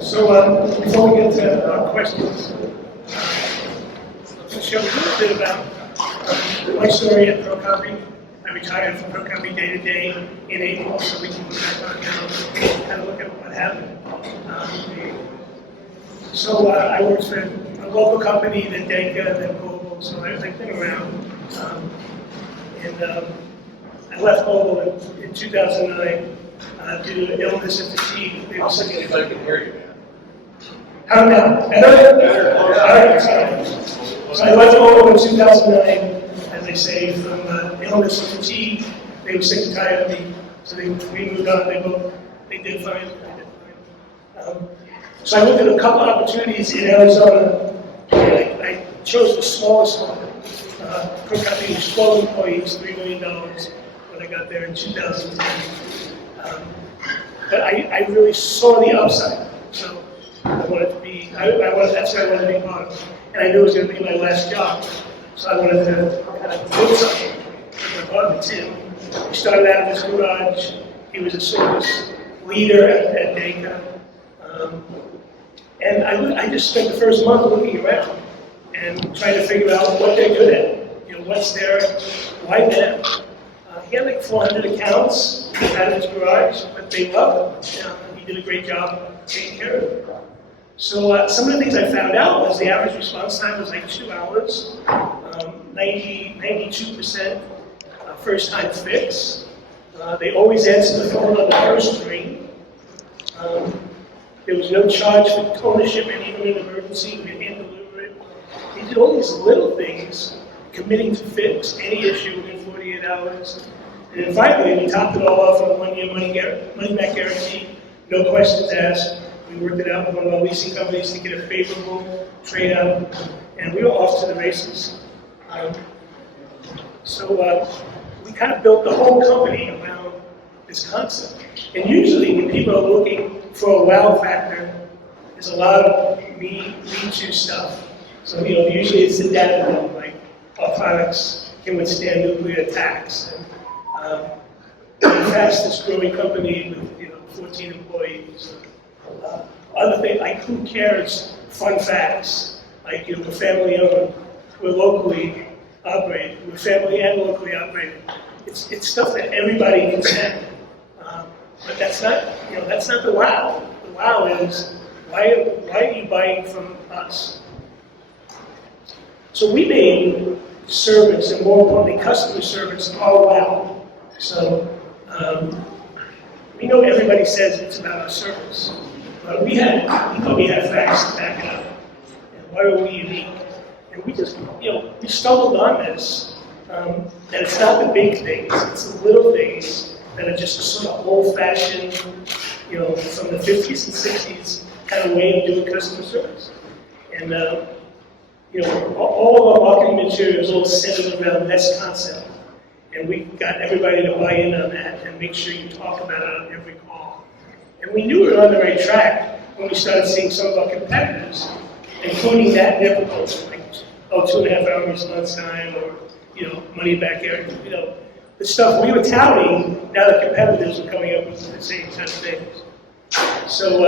So before we get to our questions, I'll show you a little bit about my story at ProCopy. I retired from ProCopy day to day in April, so we can look back on kind of look at what happened. So I worked for a local company, then Denka, then Global, so I've been around. I left Global in 2009 due to illness and fatigue. They were looking at I can hear you, man. how now? Better? So I left Global in 2009, as I say, from illness and fatigue. They were sick and tired of me, so we moved on. They did fine. So I looked at a couple opportunities in Arizona, and I chose the smallest one. ProCopy was 12 employees, $3 million when I got there in 2010. But I really saw the upside, so I wanted to be, that's what I wanted to be part of. And I knew it was going to be my last job, so I wanted to kind of build something with my partner, Tim. We started out in his garage. He was a service leader at Denka. And I just spent the first month looking around and trying to figure out what they're good at. You know, what's there, why them? He had like 400 accounts out of his garage, but they loved him. He did a great job taking care of them. So some of the things I found out was the average response time was like 2 hours, 92% first time fix. They always answer the phone on the first ring. There was no charge for ownership and even in an emergency, we hand deliver it. He did all these little things, committing to fix any issue within 48 hours. And then finally, we topped it all off with a 1-year money-back guarantee, no questions asked. We worked it out with one of our leasing companies to get a favorable trade-out, and we were off to the races. So we kind of built the whole company around this concept. And usually when people are looking for a wow factor, there's a lot of me too stuff. So usually it's the data realm, like our products can withstand nuclear attacks. And the fastest growing company with 14 employees. Other things like who cares? Fun facts, like we're family owned, we're locally operated, we're family and locally operated. It's stuff that everybody can send. But that's not the wow. The wow is, why are you buying from us? So we made service, and more importantly, customer service, our wow. So we know everybody says it's about our service, but we thought we had facts to back it up. And why are we unique? And we just, we stumbled on this, and it's not the big things, it's the little things that are just a sort of old-fashioned, from the 50s and 60s kind of way of doing customer service. And, all of our marketing materials all centered around this concept. And we got everybody to buy in on that and make sure you talk about it on every call. And we knew we were on the right track when we started seeing some of our competitors, including that difficult, like 2.5 hour response time, or money back guarantee. The stuff we were touting, now the competitors are coming up with the same kind of things. So,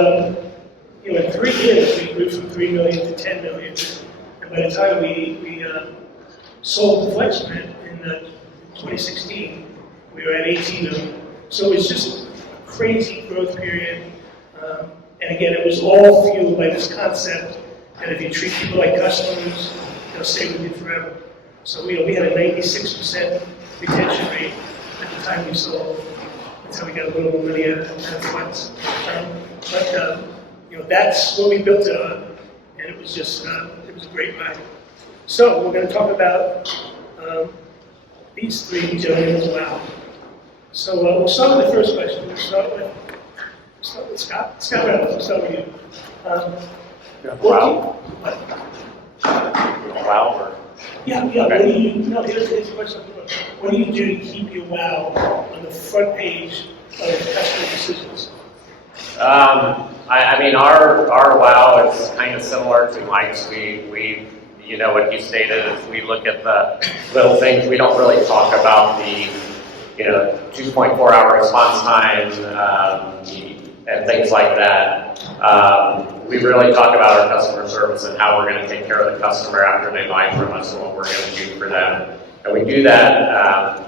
in 3 years, we grew from 3 million to 10 million. And by the time we sold the Flex Print in 2016, we were at 18 million. So it was just a crazy growth period. And again, it was all fueled by this concept that if you treat people like customers, they'll stay with you forever. So we had a 96% retention rate at the time we sold. That's how we got a little more money out of Flex. But that's what we built it on, and it was just it was a great ride. So we're going to talk about these 3 gentlemen as well. So we'll start with the first question. We'll start with Scott. Scott Reynolds, we'll start with you. Wow. Wow. Or? Yeah. Okay. What do you? No, here's the question. What do you do to keep your wow on the front page of customer decisions? I mean, our wow is kind of similar to Mike's. We what he stated is we look at the little things. We don't really talk about the 2.4 hour response time and things like that. We really talk about our customer service and how we're going to take care of the customer after they buy from us and what we're going to do for them. And we do that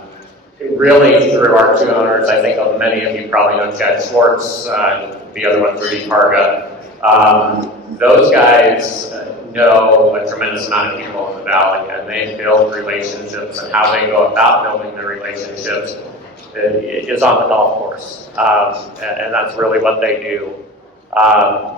really through our two owners. I think many of you probably know Chad Schwartz, the other one, Rudy Parga. Those guys know a tremendous amount of people in the Valley, and they build relationships, and how they go about building their relationships is on the golf course. And that's really what they do.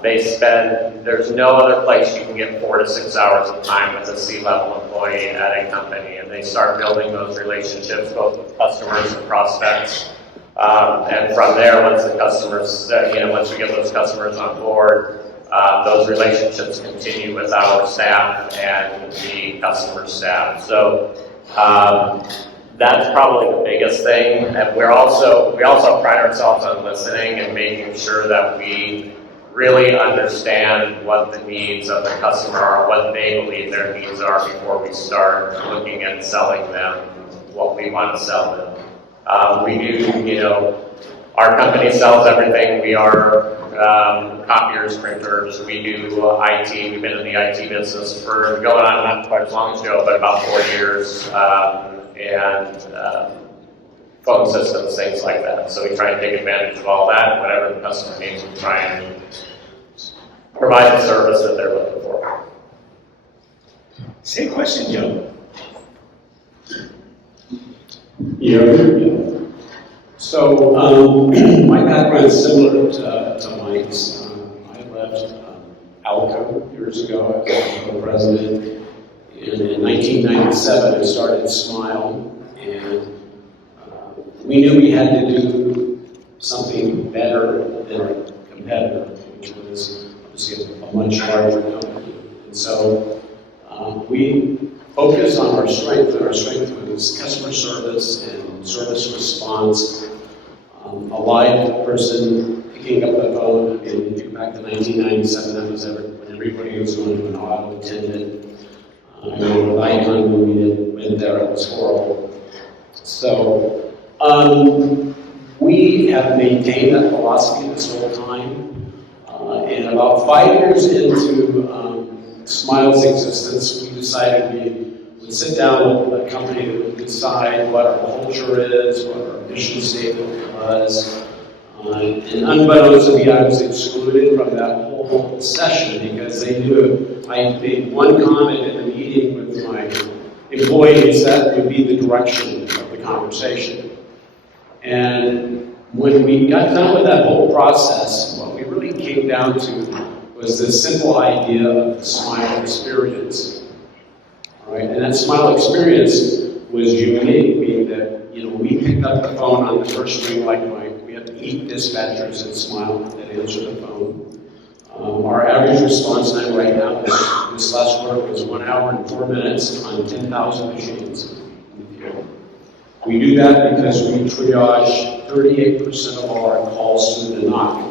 There's no other place you can get 4 to 6 hours of time with a C-level employee at a company, and they start building those relationships both with customers and prospects. And from there, once the customers, once we get those customers on board, those relationships continue with our staff and the customer staff. So that's probably the biggest thing. And we also pride ourselves on listening and making sure that we really understand what the needs of the customer are, what they believe their needs are before we start looking at selling them what we want to sell them. We do, our company sells everything. We are copiers, printers. We do IT. We've been in the IT business for going on not quite as long as Joe, but about 4 years. And phone systems, things like that. So we try and take advantage of all that. Whatever the customer needs, we try and provide the service that they're looking for. Same question, Joe. Yeah. So my background is similar to Mike's. I left Alco years ago. I was the president. And in 1997, I started Smile. And we knew we had to do something better than our competitor, which was obviously a much larger company. And so we focused on our strength, and our strength was customer service and service response. A live person picking up the phone. I mean, think back to 1997, that was when everybody was going to an auto attendant. I remember with Icon when we went there, it was horrible. So we have maintained that philosophy this whole time. And about 5 years into Smile's existence, we decided we would sit down with a company that would decide what our culture is, what our mission statement was. And unbeknownst to me, I was excluded from that whole session because they knew I made one comment in a meeting with my employees that would be the direction of the conversation. And when we got done with that whole process, what we really came down to was this simple idea of the Smile experience. All right? And that Smile experience was unique, meaning that we picked up the phone on the first ring like Mike. We have 8 dispatchers at Smile that answer the phone. Our average response time right now, this last quarter, was 1 hour and 4 minutes on 10,000 machines. We do that because we triage 38% of all our calls through the knock.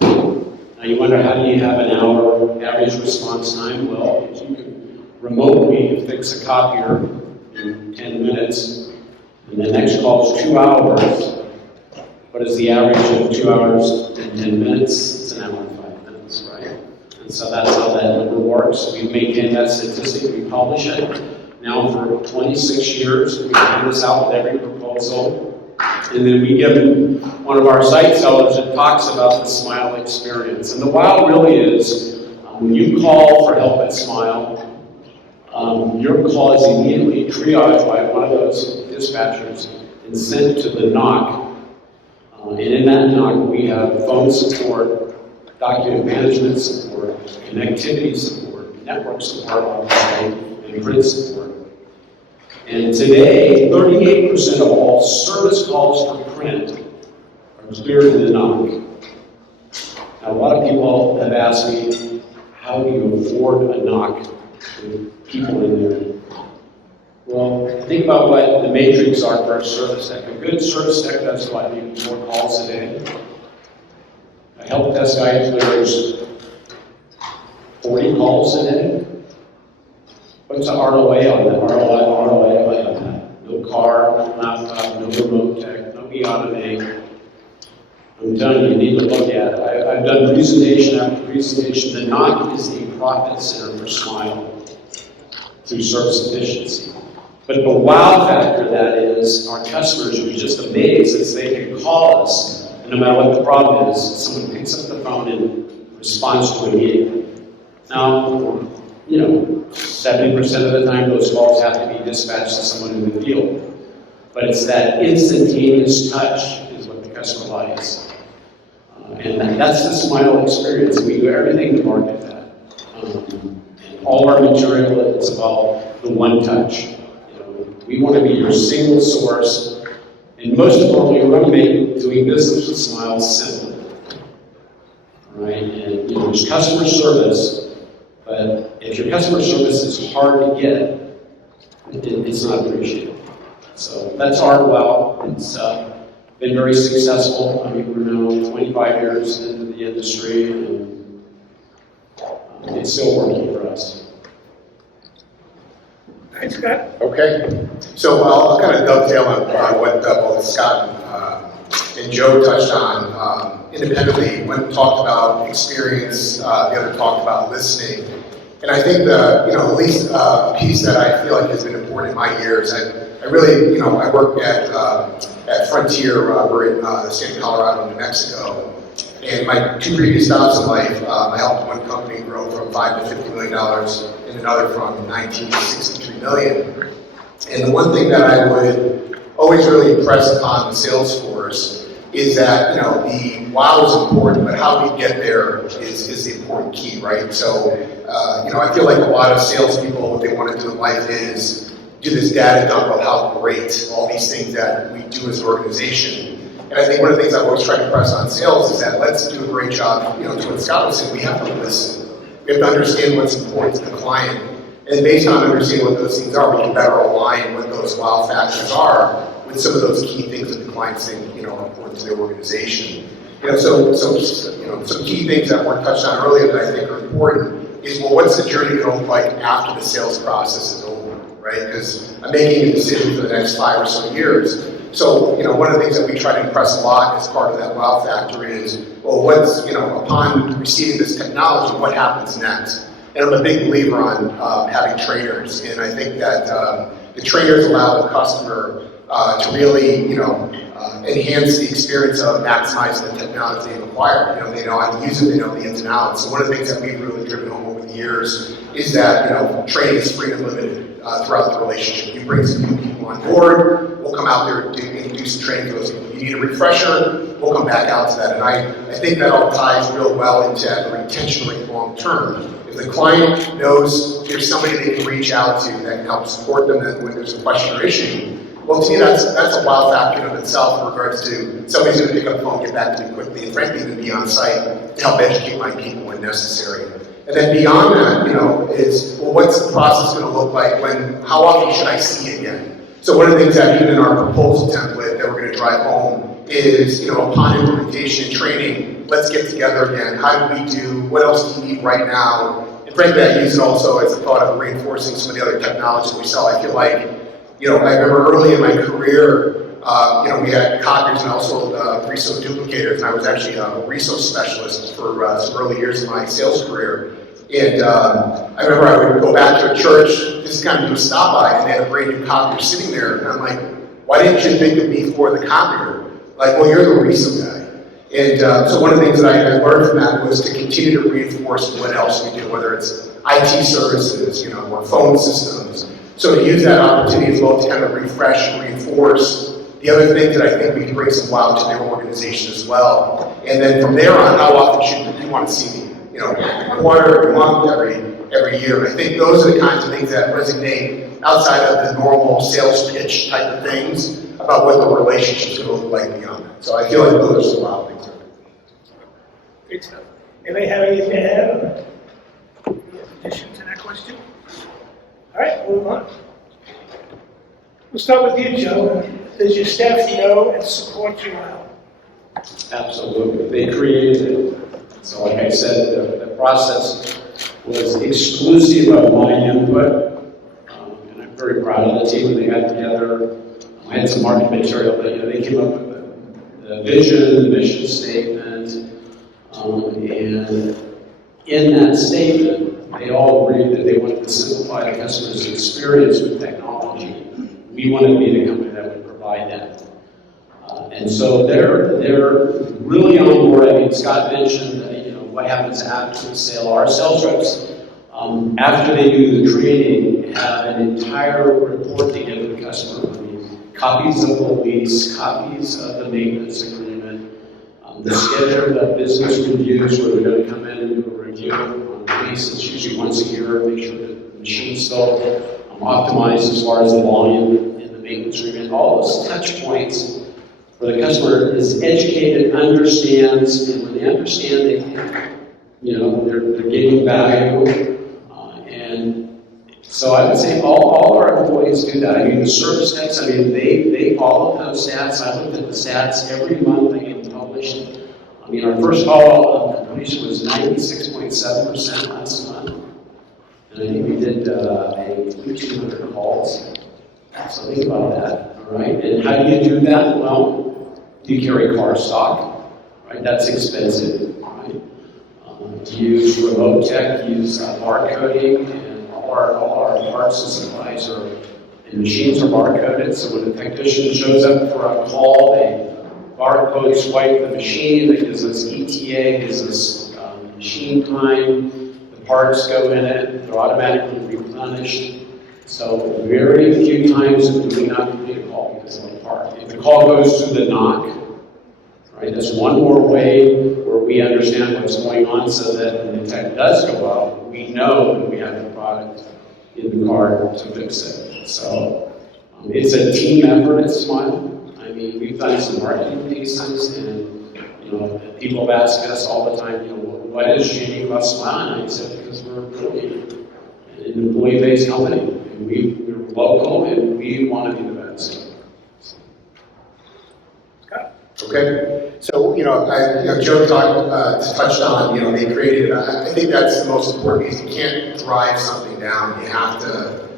Now you wonder, how do you have an hour average response time? Well, you can remotely fix a copier in 10 minutes, and the next call is 2 hours. What is the average of 2 hours and 10 minutes? It's an hour and 5 minutes, right? And so that's how that number works. We've maintained that statistic. We publish it now for 26 years. We hand this out with every proposal. And then we give one of our site sellers that talks about the Smile experience. And the wow really is, when you call for help at Smile, your call is immediately triaged by one of those dispatchers and sent to the knock. And in that knock, we have phone support, document management support, connectivity support, network support, obviously, and print support. And today, 38% of all service calls for print are cleared in the knock. Now, a lot of people have asked me, how do you afford a knock with people in there? Well, think about what the matrix are for a service tech. A good service tech does what, maybe 4 calls a day. A help desk guy clears 40 calls a day. What's the ROA on that? ROA on that? No car, no laptop, no remote tech, no e-automate. I'm telling you, you need to look at it. I've done presentation after presentation. The knock is a profit center for Smile through service efficiency. But the wow factor of that is our customers are just amazed as they can call us, and no matter what the problem is, someone picks up the phone and responds to immediately. Now, 70% of the time those calls have to be dispatched to someone in the field. But it's that instantaneous touch is what the customer likes. And that's the Smile experience. We do everything to market that. And all our material is about the one touch. We want to be your single source. And most importantly, we want to make doing business with Smile simple. Right? And there's customer service, but if your customer service is hard to get, it's not appreciated. So that's our wow. It's been very successful. I mean, we're now 25 years into the industry, and it's still working for us. Thanks, Scott. Okay, so I'll kind of dovetail on what both Scott and Joe touched on. Independently, one talked about experience, the other talked about listening. And I think at least a piece that I feel like has been important in my years, I really, I worked at Frontier, we're in the state of Colorado and New Mexico. And my two previous stops in life, I helped one company grow from $5 to $50 million and another from 19 to 63 million. And the one thing that I would always really impress upon the sales force is that, the wow is important, but how we get there is the important key, right? So, I feel like a lot of salespeople, what they want to do in life is do this data dump of how great all these things that we do as an organization. And I think one of the things I've always tried to press on sales is that let's do a great job, to what Scott was saying, we have to listen. We have to understand what's important to the client. And based on understanding what those things are, we can better align what those wow factors are with some of those key things that the clients think, are important to their organization. So some key things that were touched on earlier that I think are important is, well, what's the journey going to look like after the sales process is over, right? Because I'm making a decision for the next 5 or so years. So, one of the things that we try to impress a lot as part of that wow factor is, well, what's, upon receiving this technology, what happens next? And I'm a big believer on having trainers, and I think that the trainers allow the customer to really, enhance the experience of maximizing the technology they've acquired. They know how to use it, they know the ins and outs. So one of the things that we've really driven home over the years is that, training is free and limited throughout the relationship. You bring some new people on board, we'll come out there and do some training for those people. You need a refresher, we'll come back out to that. And I think that all ties real well into the retention rate long term. If the client knows there's somebody they can reach out to that can help support them when there's a question or issue, well, to me, that's a wow factor in of itself in regards to somebody's going to pick up the phone, get back to me quickly, and frankly, even be on site to help educate my people when necessary. And then beyond that, is, well, what's the process going to look like how often should I see again? So one of the things that even in our proposal template that we're going to drive home is, upon implementation and training, let's get together again. How do we do? What else do you need right now? And frankly, I use it also as a thought of reinforcing some of the other technologies we sell. I feel like, I remember early in my career, we had copiers and also RESO duplicators, and I was actually a RESO specialist for some early years of my sales career. And I remember I would go back to a church, just kind of do a stop by, and they had a brand new copier sitting there, and I'm like, why didn't you think of me for the copier? Like, well, you're the RESO guy. And so one of the things that I learned from that was to continue to reinforce what else we do, whether it's IT services, or phone systems. So to use that opportunity as well to kind of refresh and reinforce the other things that I think we can bring some wow to their organization as well. And then from there on, how often should you want to see me? Quarter, every month, every year. I think those are the kinds of things that resonate outside of the normal sales pitch type of things about what the relationship's going to look like beyond that. So I feel like those are some wow things. Great stuff. Anybody have anything to add or addition to that question? All right, move on. We'll start with you, Joe. Does your staff know and support you well? Absolutely. They created it. So like I said, the process was exclusive of my input, and I'm very proud of the team when they got together. I had some market material, but they came up with the vision, the mission statement, and in that statement, they all agreed that they wanted to simplify the customer's experience with technology. We wanted to be the company that would provide that. And so they're really on board. I mean, Scott mentioned, what happens after the sale. Our sales reps, after they do the training, have an entire report to give the customer. I mean, copies of the lease, copies of the maintenance agreement, the scheduled business reviews where they're going to come in and do a review on the lease. It's usually once a year, make sure that the machine's still optimized as far as the volume in the maintenance agreement. All those touch points where the customer is educated, understands, and when they understand, they think, they're getting value. And so I would say all our employees do that. I mean, the service techs, they follow those stats. I looked at the stats every month they get published. I mean, our first call completion was 96.7% last month. And I think we did 200 calls. So think about that, all right? And how do you do that? Well, do you carry car stock, right? That's expensive, right? Use remote tech, use barcoding, and all our parts and supplies and machines are barcoded. So when a technician shows up for a call, they barcode swipe the machine. That gives us ETA, gives us machine time. The parts go in it. They're automatically replenished. So very few times do we not complete a call because of a part. If the call goes through the knock, right, that's one more way where we understand what's going on so that when the tech does go out, we know that we have the product in the car to fix it. So it's a team effort at Smile. I mean, we've done some marketing pieces and, people have asked us all the time, what is unique about Smile? And I said, because we're really an employee-based company. And we're local and we want to be the best. Okay, so Joe touched on they created. I think that's the most important piece. You can't drive something down. You have to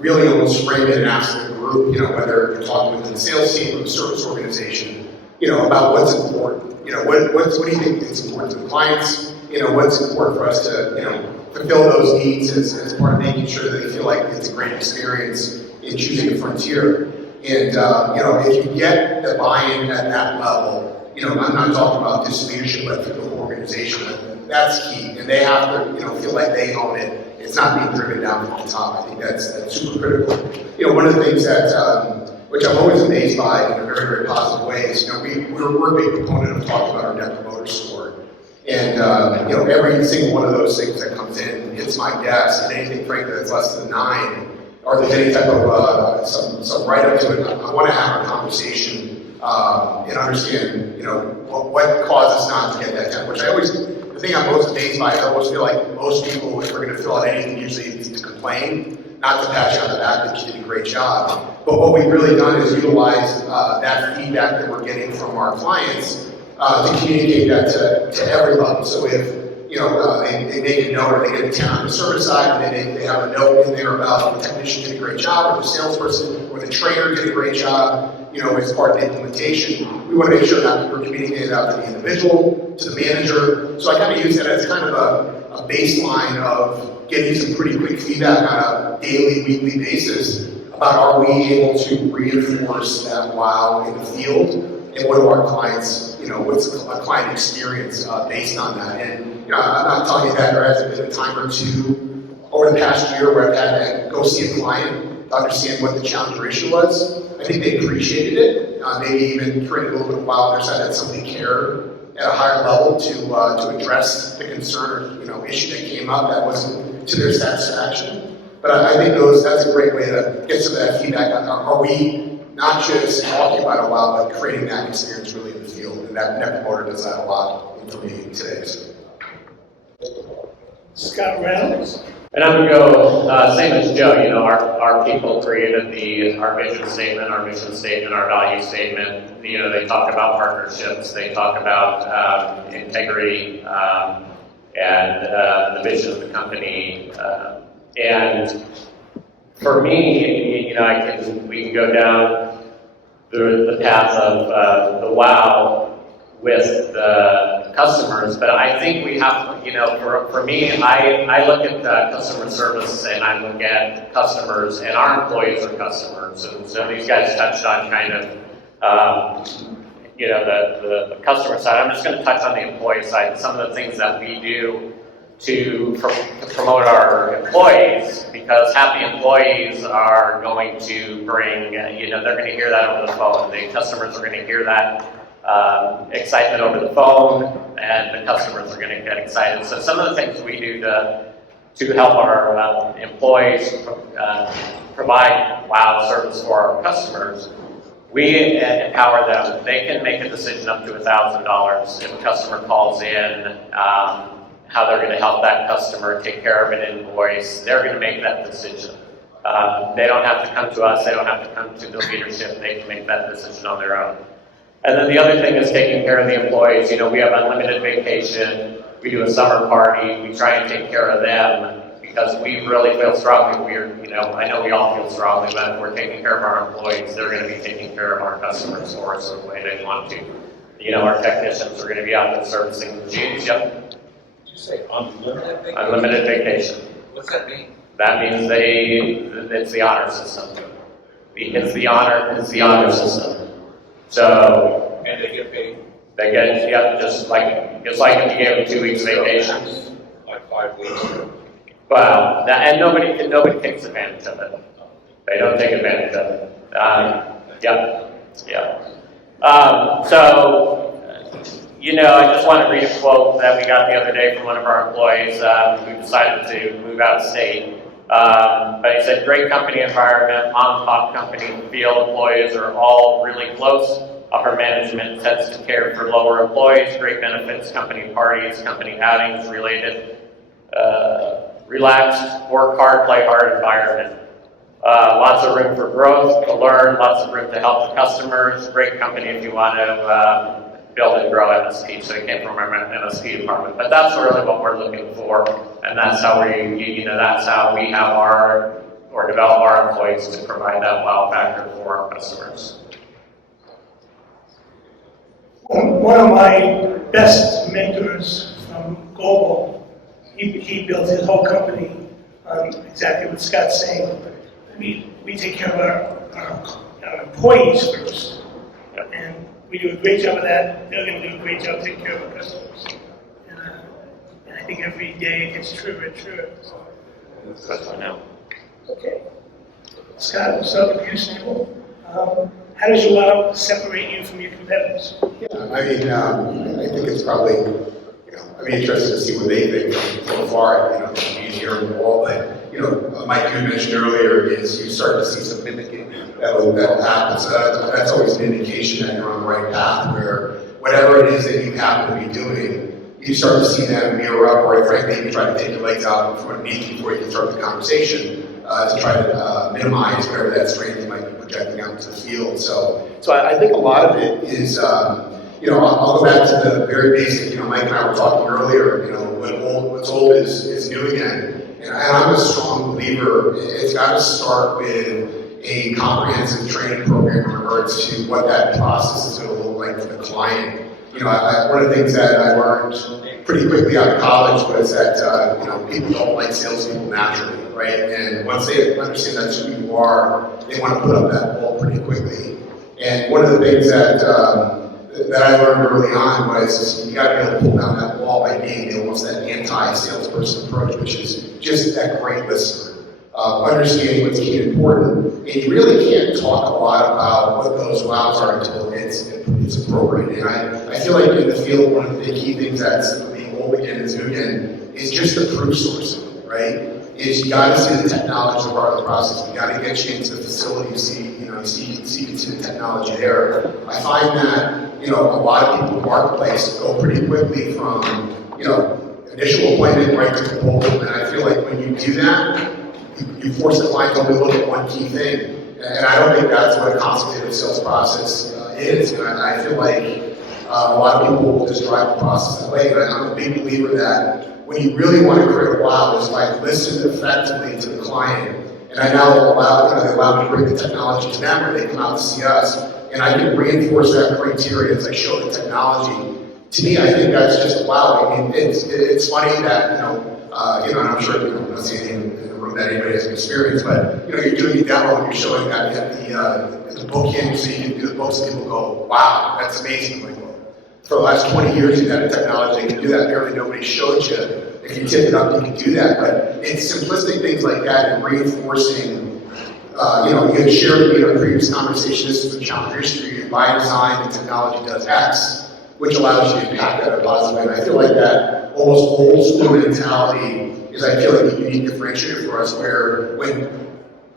really almost frame it and ask the group, whether you're talking with the sales team or the service organization, about what's important. What do you think is important to the clients? What's important for us to fulfill those needs as part of making sure that they feel like it's a great experience in choosing a Frontier. And, if you get the buy-in at that level, I'm not talking about just leadership, but for the whole organization, that's key. And they have to, feel like they own it. It's not being driven down from the top. I think that's super critical. One of the things that, which I'm always amazed by in a very, very positive way is, we're a big proponent of talking about our Net Promoter Score. And, every single one of those things that comes in hits my desk, and anything, frankly, that's less than 9, or there's any type of some write-up to it, I want to have a conversation and understand, what caused us not to get that 10, which the thing I'm most amazed by is I always feel like most people, if we're going to fill out anything, usually it's to complain, not to pat you on the back that you did a great job. But what we've really done is utilize that feedback that we're getting from our clients to communicate that to every level. So if they make a note or they get a 10 on the service side, and they have a note in there about the technician did a great job, or the salesperson or the trainer did a great job, as part of the implementation. We want to make sure that we're communicating it out to the individual, to the manager. So I kind of use that as kind of a baseline of getting some pretty quick feedback on a daily, weekly basis about are we able to reinforce that wow in the field, and what do our clients, what's a client experience based on that. And I'm not telling you that there hasn't been a time or two over the past year where I've had to go see a client to understand what the challenge ratio was. I think they appreciated it, maybe even created a little bit of wow on their side that somebody cared at a higher level to address the concern or issue that came up that wasn't to their satisfaction. But I think that's a great way to get some of that feedback. Are we not just talking about a wow, but creating that experience really in the field? And that Net Promoter does that a lot for me today. So. Scott Reynolds. And I'm going to go same as Joe. Our people created our vision statement, our mission statement, our value statement. They talk about partnerships, they talk about integrity, and the vision of the company. And for me, we can go down the path of the wow with the customers, but I think we have, for me, I look at customer service and I look at customers, and our employees are customers. And so these guys touched on kind of, the customer side. I'm just going to touch on the employee side, some of the things that we do to promote our employees, because happy employees are going to bring, they're going to hear that over the phone. The customers are going to hear that excitement over the phone, and the customers are going to get excited. So some of the things we do to help our employees provide wow service for our customers, we empower them. They can make a decision up to $1,000 if a customer calls in, how they're going to help that customer take care of an invoice. They're going to make that decision. They don't have to come to us. They don't have to come to the leadership. They can make that decision on their own. And then the other thing is taking care of the employees. We have unlimited vacation. We do a summer party. We try and take care of them because we really feel strongly. I know we all feel strongly, but if we're taking care of our employees, they're going to be taking care of our customers for us the way they want to. Our technicians are going to be out there servicing the machines. Yep. Did you say unlimited vacation? Unlimited vacation. What's that mean? That means it's the honor system. It's the honor system. So. And they get paid? They get, just like if you gave them 2 weeks vacation. Like 5 weeks? Well, and nobody takes advantage of it. They don't take advantage of it. I just want to read a quote that we got the other day from one of our employees who decided to move out of state. But he said, great company environment, mom-and-pop company, field employees are all really close. Upper management tends to care for lower employees, great benefits, company parties, company outings related, relaxed, work hard, play hard environment. Lots of room for growth, to learn, lots of room to help the customers, great company if you want to build and grow MSP. So it came from our MSP department. But that's really what we're looking for, and that's how we have develop our employees to provide that wow factor for our customers. One of my best mentors from Global, he built his whole company on exactly what Scott's saying. We take care of our employees first, and we do a great job of that. They're going to do a great job taking care of our customers. And I think every day it gets truer and truer. That's what I know. Okay. Scott, what's up with you, Sample? How does your wow separate you from your competitors? Yeah, I think it's probably, I'd be interested to see what they think from afar. It's easier on the wall, but Mike, you mentioned earlier is you start to see some mimicking that'll happen. So that's always an indication that you're on the right path, where whatever it is that you happen to be doing, you start to see them mirror up, or frankly, even try to take your legs out from underneath you before you can start the conversation to try to minimize whatever that strength you might be projecting out into the field. So I think a lot of it is, I'll go back to the very basic. Mike and I were talking earlier. What's old is new again. And I'm a strong believer, it's got to start with a comprehensive training program in regards to what that process is going to look like for the client. One of the things that I learned pretty quickly out of college was that, people don't like salespeople naturally, right? And once they understand that's who you are, they want to put up that wall pretty quickly. And one of the things that I learned early on was you got to be able to pull down that wall by being almost that anti-salesperson approach, which is just that great listener. Understanding what's key and important, and you really can't talk a lot about what those wows are until it's appropriate. And I feel like in the field, one of the key things that's being old again is new again is just the proof sourcing, right? Is you got to see the technology as part of the process. You got to get you into the facility, see the technology there. I find that a lot of people in the marketplace go pretty quickly from initial appointment right to proposal, and I feel like when you do that, you force the client to only look at one key thing, and I don't think that's what a consultative sales process is. And I feel like a lot of people will just drive the process that way, and I'm a big believer that when you really want to create a wow, is by listening effectively to the client. And I now allow me to bring the technology to them, or they come out to see us, and I can reinforce that criteria as I show the technology to me, I think that's just wow. I mean, it's funny that, and I'm sure, I'm not saying in the room that anybody has experience, but, you're doing a demo and you're showing that you have the book in, so you can do the books and people go, wow, that's amazing. Like, well, for the last 20 years, you've had a technology that can do that. Apparently nobody showed you. If you tip it up, you can do that. But it's simplistic things like that and reinforcing, you had shared in a previous conversation, this is the challenge history, by design, the technology does X, which allows you to impact that in a positive way. And I feel like that almost old school mentality is, I feel like, a unique differentiator for us, where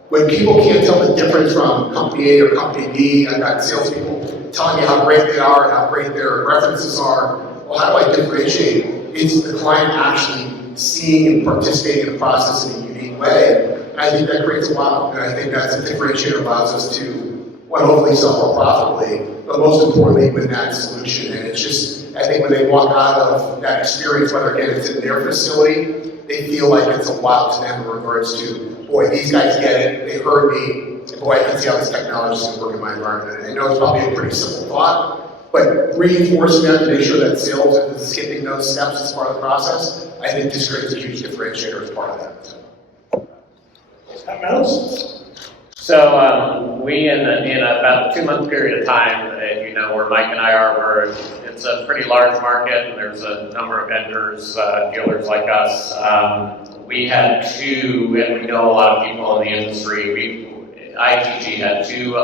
when people can't tell the difference from company A or company B, I've got salespeople telling me how great they are and how great their references are. Well, how do I differentiate? It's the client actually seeing and participating in the process in a unique way. I think that creates a wow, and I think that's a differentiator, allows us to, well, hopefully sell more profitably, but most importantly, win that solution. And it's just, I think when they walk out of that experience, whether again it's in their facility, they feel like it's a wow to them in regards to, boy, these guys get it, they heard me, and boy, I can see how this technology is going to work in my environment. And I know it's probably a pretty simple thought, but reinforcing that to make sure that sales isn't skipping those steps as part of the process, I think just creates a huge differentiator as part of that. So we, in about a 2-month period of time, where Mike and I are, it's a pretty large market, and there's a number of vendors, dealers like us. We had two, and we know a lot of people in the industry. ITG had two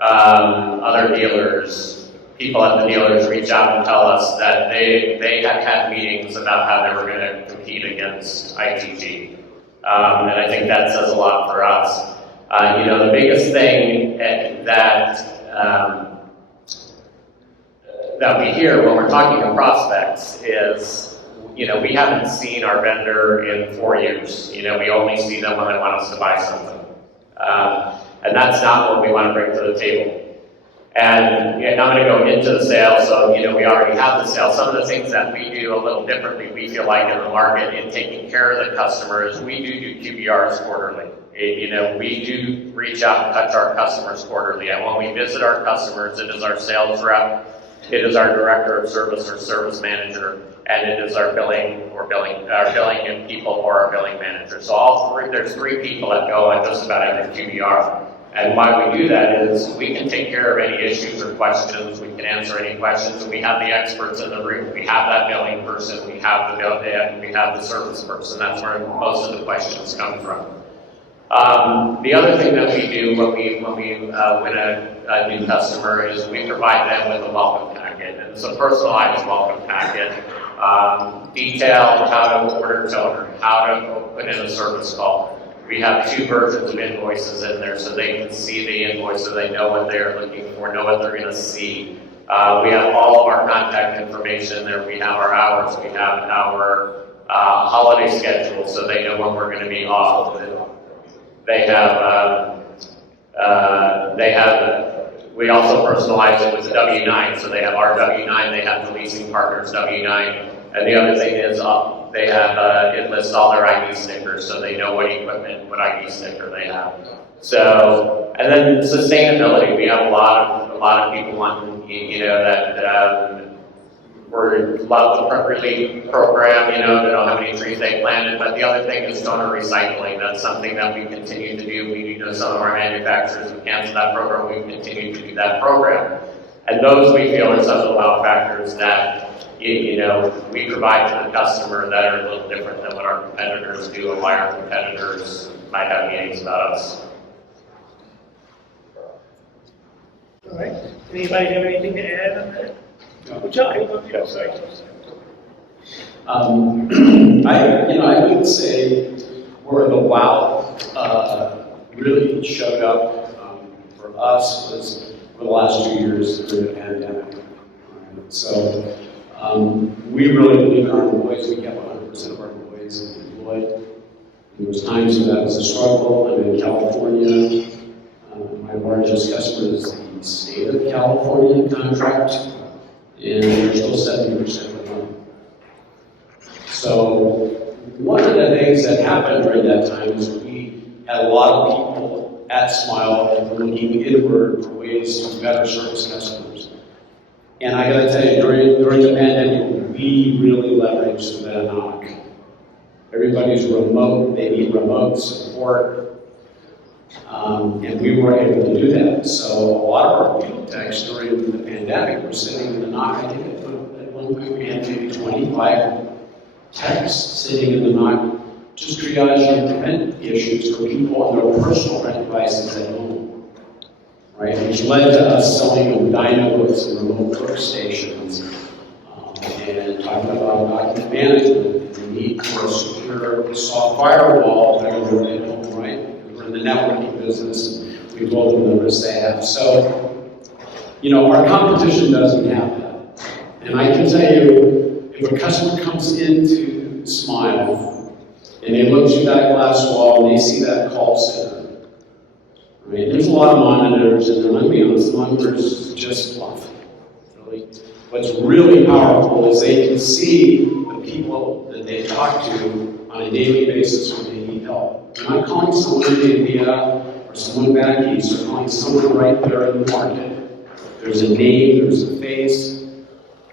other dealers, people at the dealers reach out and tell us that they had meetings about how they were going to compete against ITG. And I think that says a lot for us. The biggest thing that we hear when we're talking to prospects is, we haven't seen our vendor in 4 years. We only see them when they want us to buy something. And that's not what we want to bring to the table. And I'm going to go into the sale, so we already have the sale. Some of the things that we do a little differently, we feel like in the market, in taking care of the customers, we do QBRs quarterly. We do reach out and touch our customers quarterly. And when we visit our customers, it is our sales rep, it is our director of service or service manager, and it is our billing and people or our billing manager. So there's 3 people that go on just about every QBR. And why we do that is we can take care of any issues or questions, we can answer any questions, and we have the experts in the room. We have that billing person, we have the service person. That's where most of the questions come from. The other thing that we do when we win a new customer is we provide them with a welcome packet. And it's a personalized welcome packet, detailed how to order toner, how to put in a service call. We have 2 versions of invoices in there so they can see the invoice, so they know what they're looking for, know what they're going to see. We have all of our contact information in there. We have our hours. We have our holiday schedule, so they know when we're going to be off. We also personalize it with the W-9, so they have our W-9, they have the leasing partner's W-9, and the other thing is they have, it lists all their ID stickers, so they know what equipment, what ID sticker they have. So, and then sustainability, we have a lot of people on, that love the relief program, they don't have any trees they planted, but the other thing is donor recycling. That's something that we continue to do. Some of our manufacturers have canceled that program. We continue to do that program. And those we feel are some of the wow factors that, we provide to the customer that are a little different than what our competitors do and why our competitors might have meetings about us. All right. Anybody have anything to add on that? No. Sorry. I would say where the wow really showed up for us was for the last 2 years during the pandemic. So we really believe in our employees. We kept 100% of our employees employed. There was times when that was a struggle. I'm in California. My largest customer is the state of California contract, and they're still 70% of them. So one of the things that happened during that time is we had a lot of people at Smile that were looking inward for ways to better service customers. And I gotta tell you, during the pandemic, we really leveraged the knock. Everybody's remote, they need remote support, and we were able to do that. So a lot of our field techs during the pandemic were sitting in the knock. I think at one point we had maybe 25 techs sitting in the knock, just triaging print issues for people on their personal print devices at home, right? Which led to us selling them Dynabooks and remote workstations, and talking about document management and the need for a secure soft firewall that we're at home, right? We're in the networking business, and we told them the risks they have. So, you know, our competition doesn't have that. And I can tell you, if a customer comes into Smile and they look through that glass wall and they see that call center, right? There's a lot of monitors, and let me be honest, the monitors just fluff. Really. What's really powerful is they can see the people that they talk to on a daily basis when they need help. They're not calling someone in India or someone back east, they're calling someone right there in the market. There's a name, there's a face,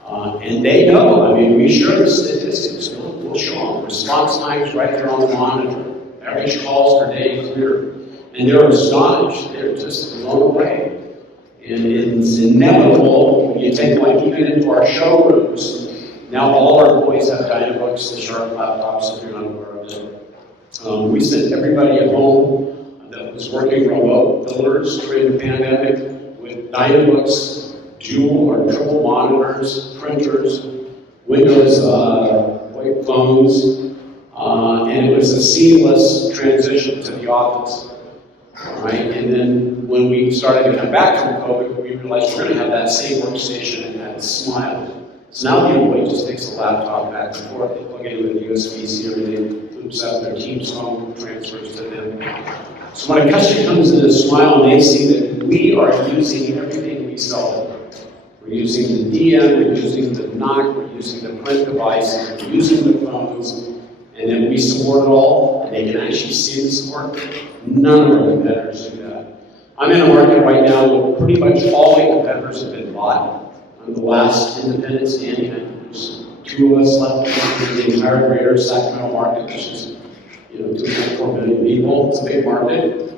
and they know. I mean, we share the statistics. We'll show them response times right there on the monitor. Average calls per day clear. And they're astonished. They're just blown away. And it's inevitable when you take, like, even into our showrooms. Now all our employees have Dynabooks, the Sharp laptops, if you're not aware of it. We sent everybody at home that was working remote builders during the pandemic with Dynabooks, dual or triple monitors, printers, Windows white phones, and it was a seamless transition to the office, right? And then when we started to come back from COVID, we realized we're going to have that same workstation at Smile. So now the employee just takes the laptop back and forth, they plug it in with a USB-C, everything loops up their Teams phone, transfers to them. So when a customer comes into Smile and they see that we are using everything we sell, we're using the DM, we're using the knock, we're using the print device, we're using the phones, and then we support it all, and they can actually see the support. None of our competitors do that. I'm in a market right now where pretty much all the competitors have been bought. I'm the last independent standing. There's 2 of us left in the entire greater Sacramento market, which is 2.4 million people. It's a big market.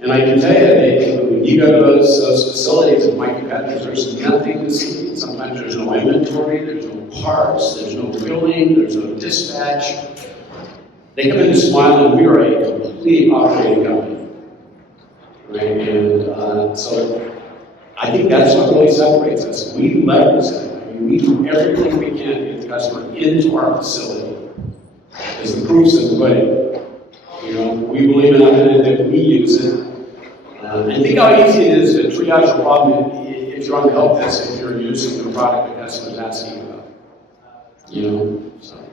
And I can tell you, when you go to those facilities of my competitors, there's nothing to see. Sometimes there's no inventory, there's no parts, there's no billing, there's no dispatch. They come into Smile and we are a complete operating company. Right? And so I think that's what really separates us. We leverage it. I mean, we do everything we can to get the customer into our facility. Because the proof's in the pudding. We believe enough in it that we use it. And think how easy it is to triage a problem if you're on the help desk, if you're using the product the customer's asking about. So,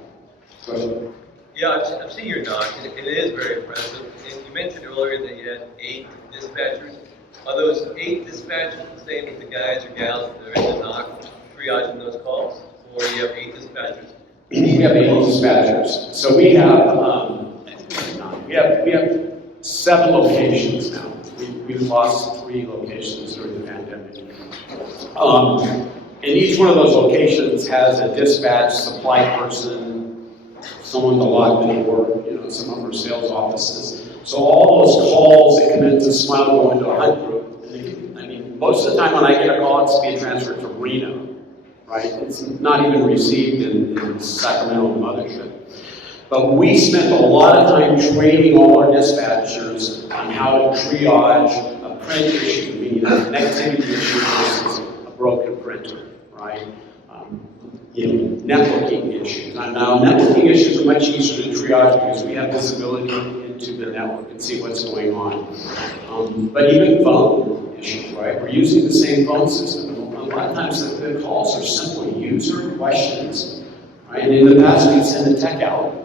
question? Yeah, I've seen your knock. It is very impressive. And you mentioned earlier that you had 8 dispatchers. Are those 8 dispatchers the same as the guys or gals that are in the knock triaging those calls? Or do you have 8 dispatchers? We have 8 dispatchers. So we have 7 locations now. We've lost 3 locations during the pandemic. And each one of those locations has a dispatch supply person, someone to lock the door, some of our sales offices. So all those calls that come into Smile go into a hunt group. Most of the time when I get a call, it's being transferred to Reno, right? It's not even received in Sacramento, the mothership. But we spent a lot of time training all our dispatchers on how to triage a print issue, meaning a connectivity issue versus a broken printer, right? Networking issues. Now, networking issues are much easier to triage because we have visibility into the network and see what's going on. But even phone issues, right? We're using the same phone system. A lot of times the calls are simple user questions, right? And in the past, we'd send a tech out.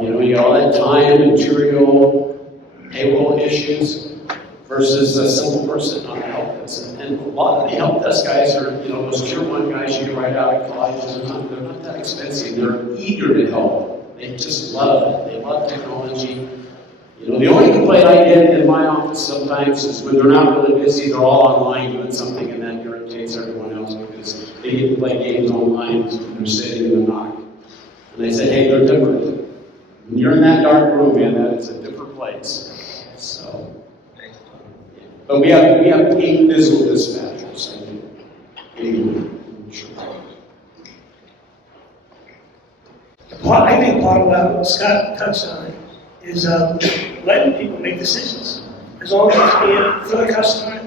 You got all that time, material, payroll issues versus a simple person on the help desk. And a lot of the help desk guys are, those tier 1 guys you get right out of college. They're not that expensive. They're eager to help. They just love it. They love technology. The only complaint I get in my office sometimes is when they're not really busy, they're all online doing something, and then you're as everyone else because they get to play games online when they're sitting in the knock. And they say, hey, they're different. When you're in that dark room, man, that is a different place. So, but we have 8 physical dispatchers. I think. 8, sure. I think part of what Scott touched on is letting people make decisions. As long as it's being for the customer,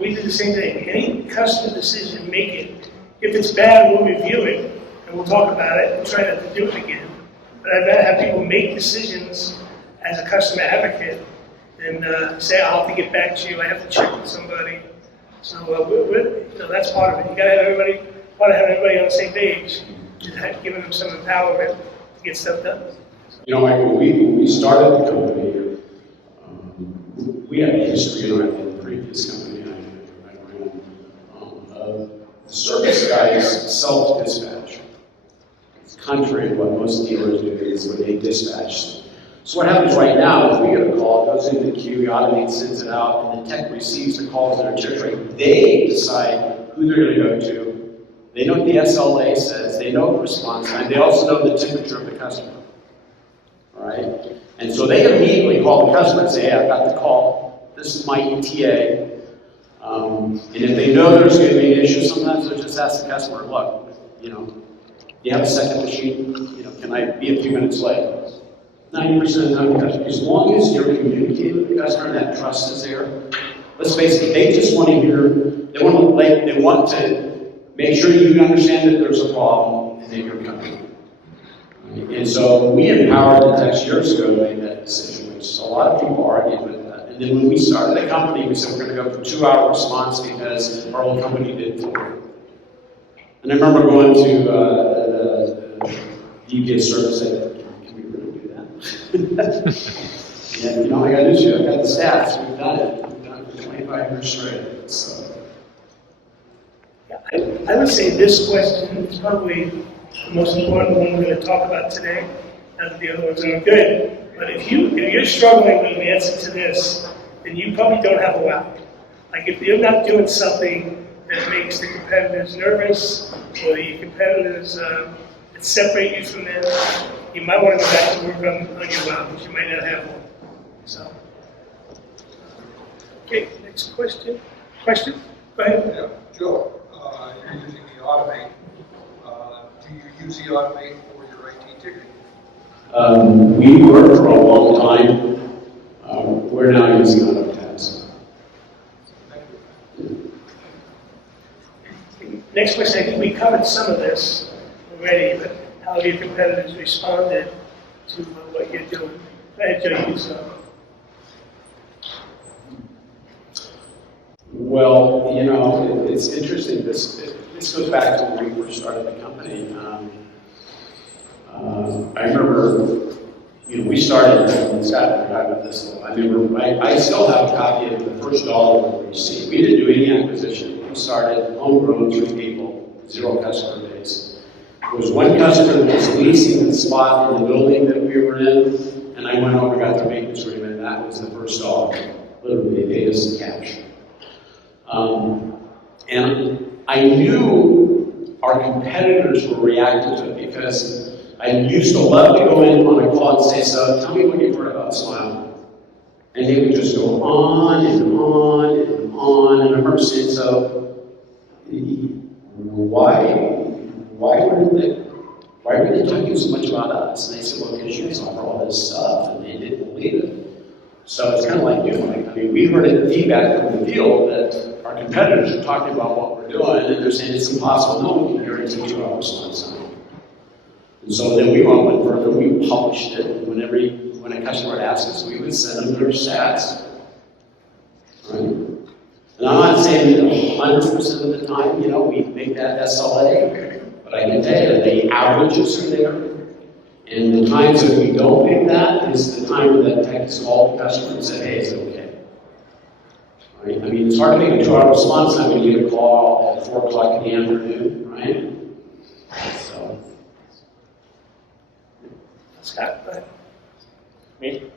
we do the same thing. Any customer decision, make it. If it's bad, we'll review it and we'll talk about it and try not to do it again. But I'd rather have people make decisions as a customer advocate than say, I'll have to get back to you, I have to check with somebody. So that's part of it. You gotta have everybody on the same page and giving them some empowerment to get stuff done. You know, Michael, when we started the company, we had a history in the previous company I ran. The service guys self-dispatch. It's contrary to what most dealers do is when they dispatch. So what happens right now is we get a call, it goes into the queue, the automated sends it out, and the tech receives the calls that are generated. They decide who they're going to go to. They know what the SLA says. They know the response time. They also know the temperature of the customer. All right? And so they immediately call the customer and say, hey, I've got the call. This is my ETA. And if they know there's going to be an issue, sometimes they'll just ask the customer, look, do you have a second machine? Can I be a few minutes late? 90% of the time, as long as you're communicating with the customer and that trust is there, let's face it, they just want to hear, they want to make sure you understand that there's a problem and that you're coming. And so we empowered the techs years ago to make that decision, which a lot of people argued with that. And then when we started the company, we said we're going to go for 2-hour response because our old company did 4. And I remember going to the UK service and said, can we really do that? And I got news for you, I've got the stats, we've done it. We've done it for 25 years straight. So. I would say this question is probably the most important one we're going to talk about today. The other ones are good. But if you're struggling with an answer to this, then you probably don't have a wow. Like if you're not doing something that makes the competitors nervous, or your competitors that separate you from them, you might want to go back to work on your wow, because you might not have one. So, okay, next question. Question? Go ahead. Yeah, Joe, you're using the Automate. Do you use the Automate for your IT ticketing? We worked for a long time. We're now using AutoTabs. Next question, I think we covered some of this already, but how have your competitors responded to what you're doing? Go ahead, Joe, use Well, it's interesting. This goes back to when we first started the company. I remember, we started, Scott forgot about this. I remember, I still have a copy of the first dollar we received. We didn't do any acquisition. We started homegrown, 3 people, 0 customer base. There was one customer that was leasing the spot in the building that we were in, and I went over and got their maintenance agreement, and that was the first dollar. Literally, they paid us in cash. And I knew our competitors were reacting to it because I used to love to go in on a call and say, so tell me what you've heard about Smile. And they would just go on and on and on. And I remember saying, so why were they talking so much about us? And they said, well, because you guys offer all this stuff, and they didn't believe it. So it's kind of like you, Mike. I mean, we heard it feedback from the field that our competitors are talking about what we're doing, and they're saying it's impossible. No one can guarantee 2 hours response time. And so then we went one further. We published it. When a customer would ask us, we would send them their stats. Right? And I'm not saying that 100% of the time, we make that SLA, but I can tell you the averages are there. And the times that we don't make that is the time that tech has called the customer and said, hey, it's okay. Right? I mean, it's hard to make a 2-hour response time when you get a call at 4 o'clock in the afternoon, right? So. Scott, go ahead. Me?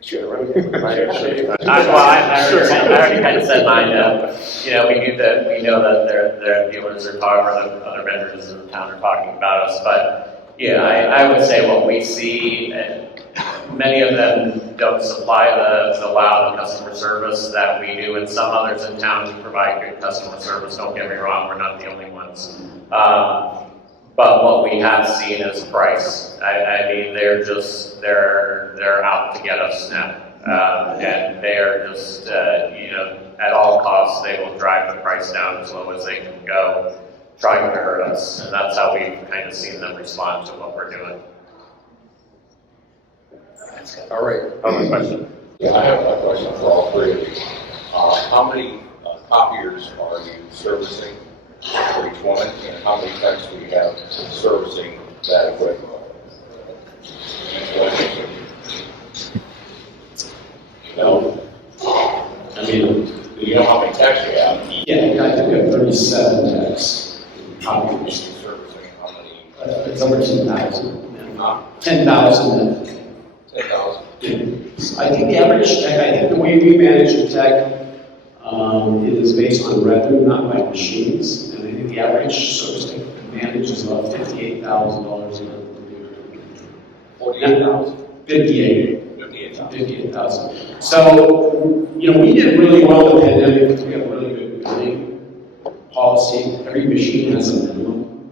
Sure, right. already kind of said mine. We know that their dealers are talking, or the other vendors in town are talking about us. But yeah, I would say what we see, many of them don't supply the loud customer service that we do, and some others in town do provide good customer service. Don't get me wrong, we're not the only ones. But what we have seen is price. I mean, they're out to get us now. And they're just, at all costs, they will drive the price down as low as they can go, trying to hurt us. And that's how we've kind of seen them respond to what we're doing. All right. Other question? Yeah, I have a question for all three of you. How many copiers are you servicing for each one, and how many techs do you have servicing that equipment? I mean, Do you know how many techs you have? yeah, I think we have 37 techs. Copiers. Servicing how many? It's over 10,000. 10,000. 10,000. I think the average tech, I think the way we manage the tech is based on revenue, not by machines. And I think the average service tech manage is about $58,000 a month. 48,000? 58. 58,000. 58,000. So, we did really well in the pandemic because we have a really good billing policy. Every machine has a minimum,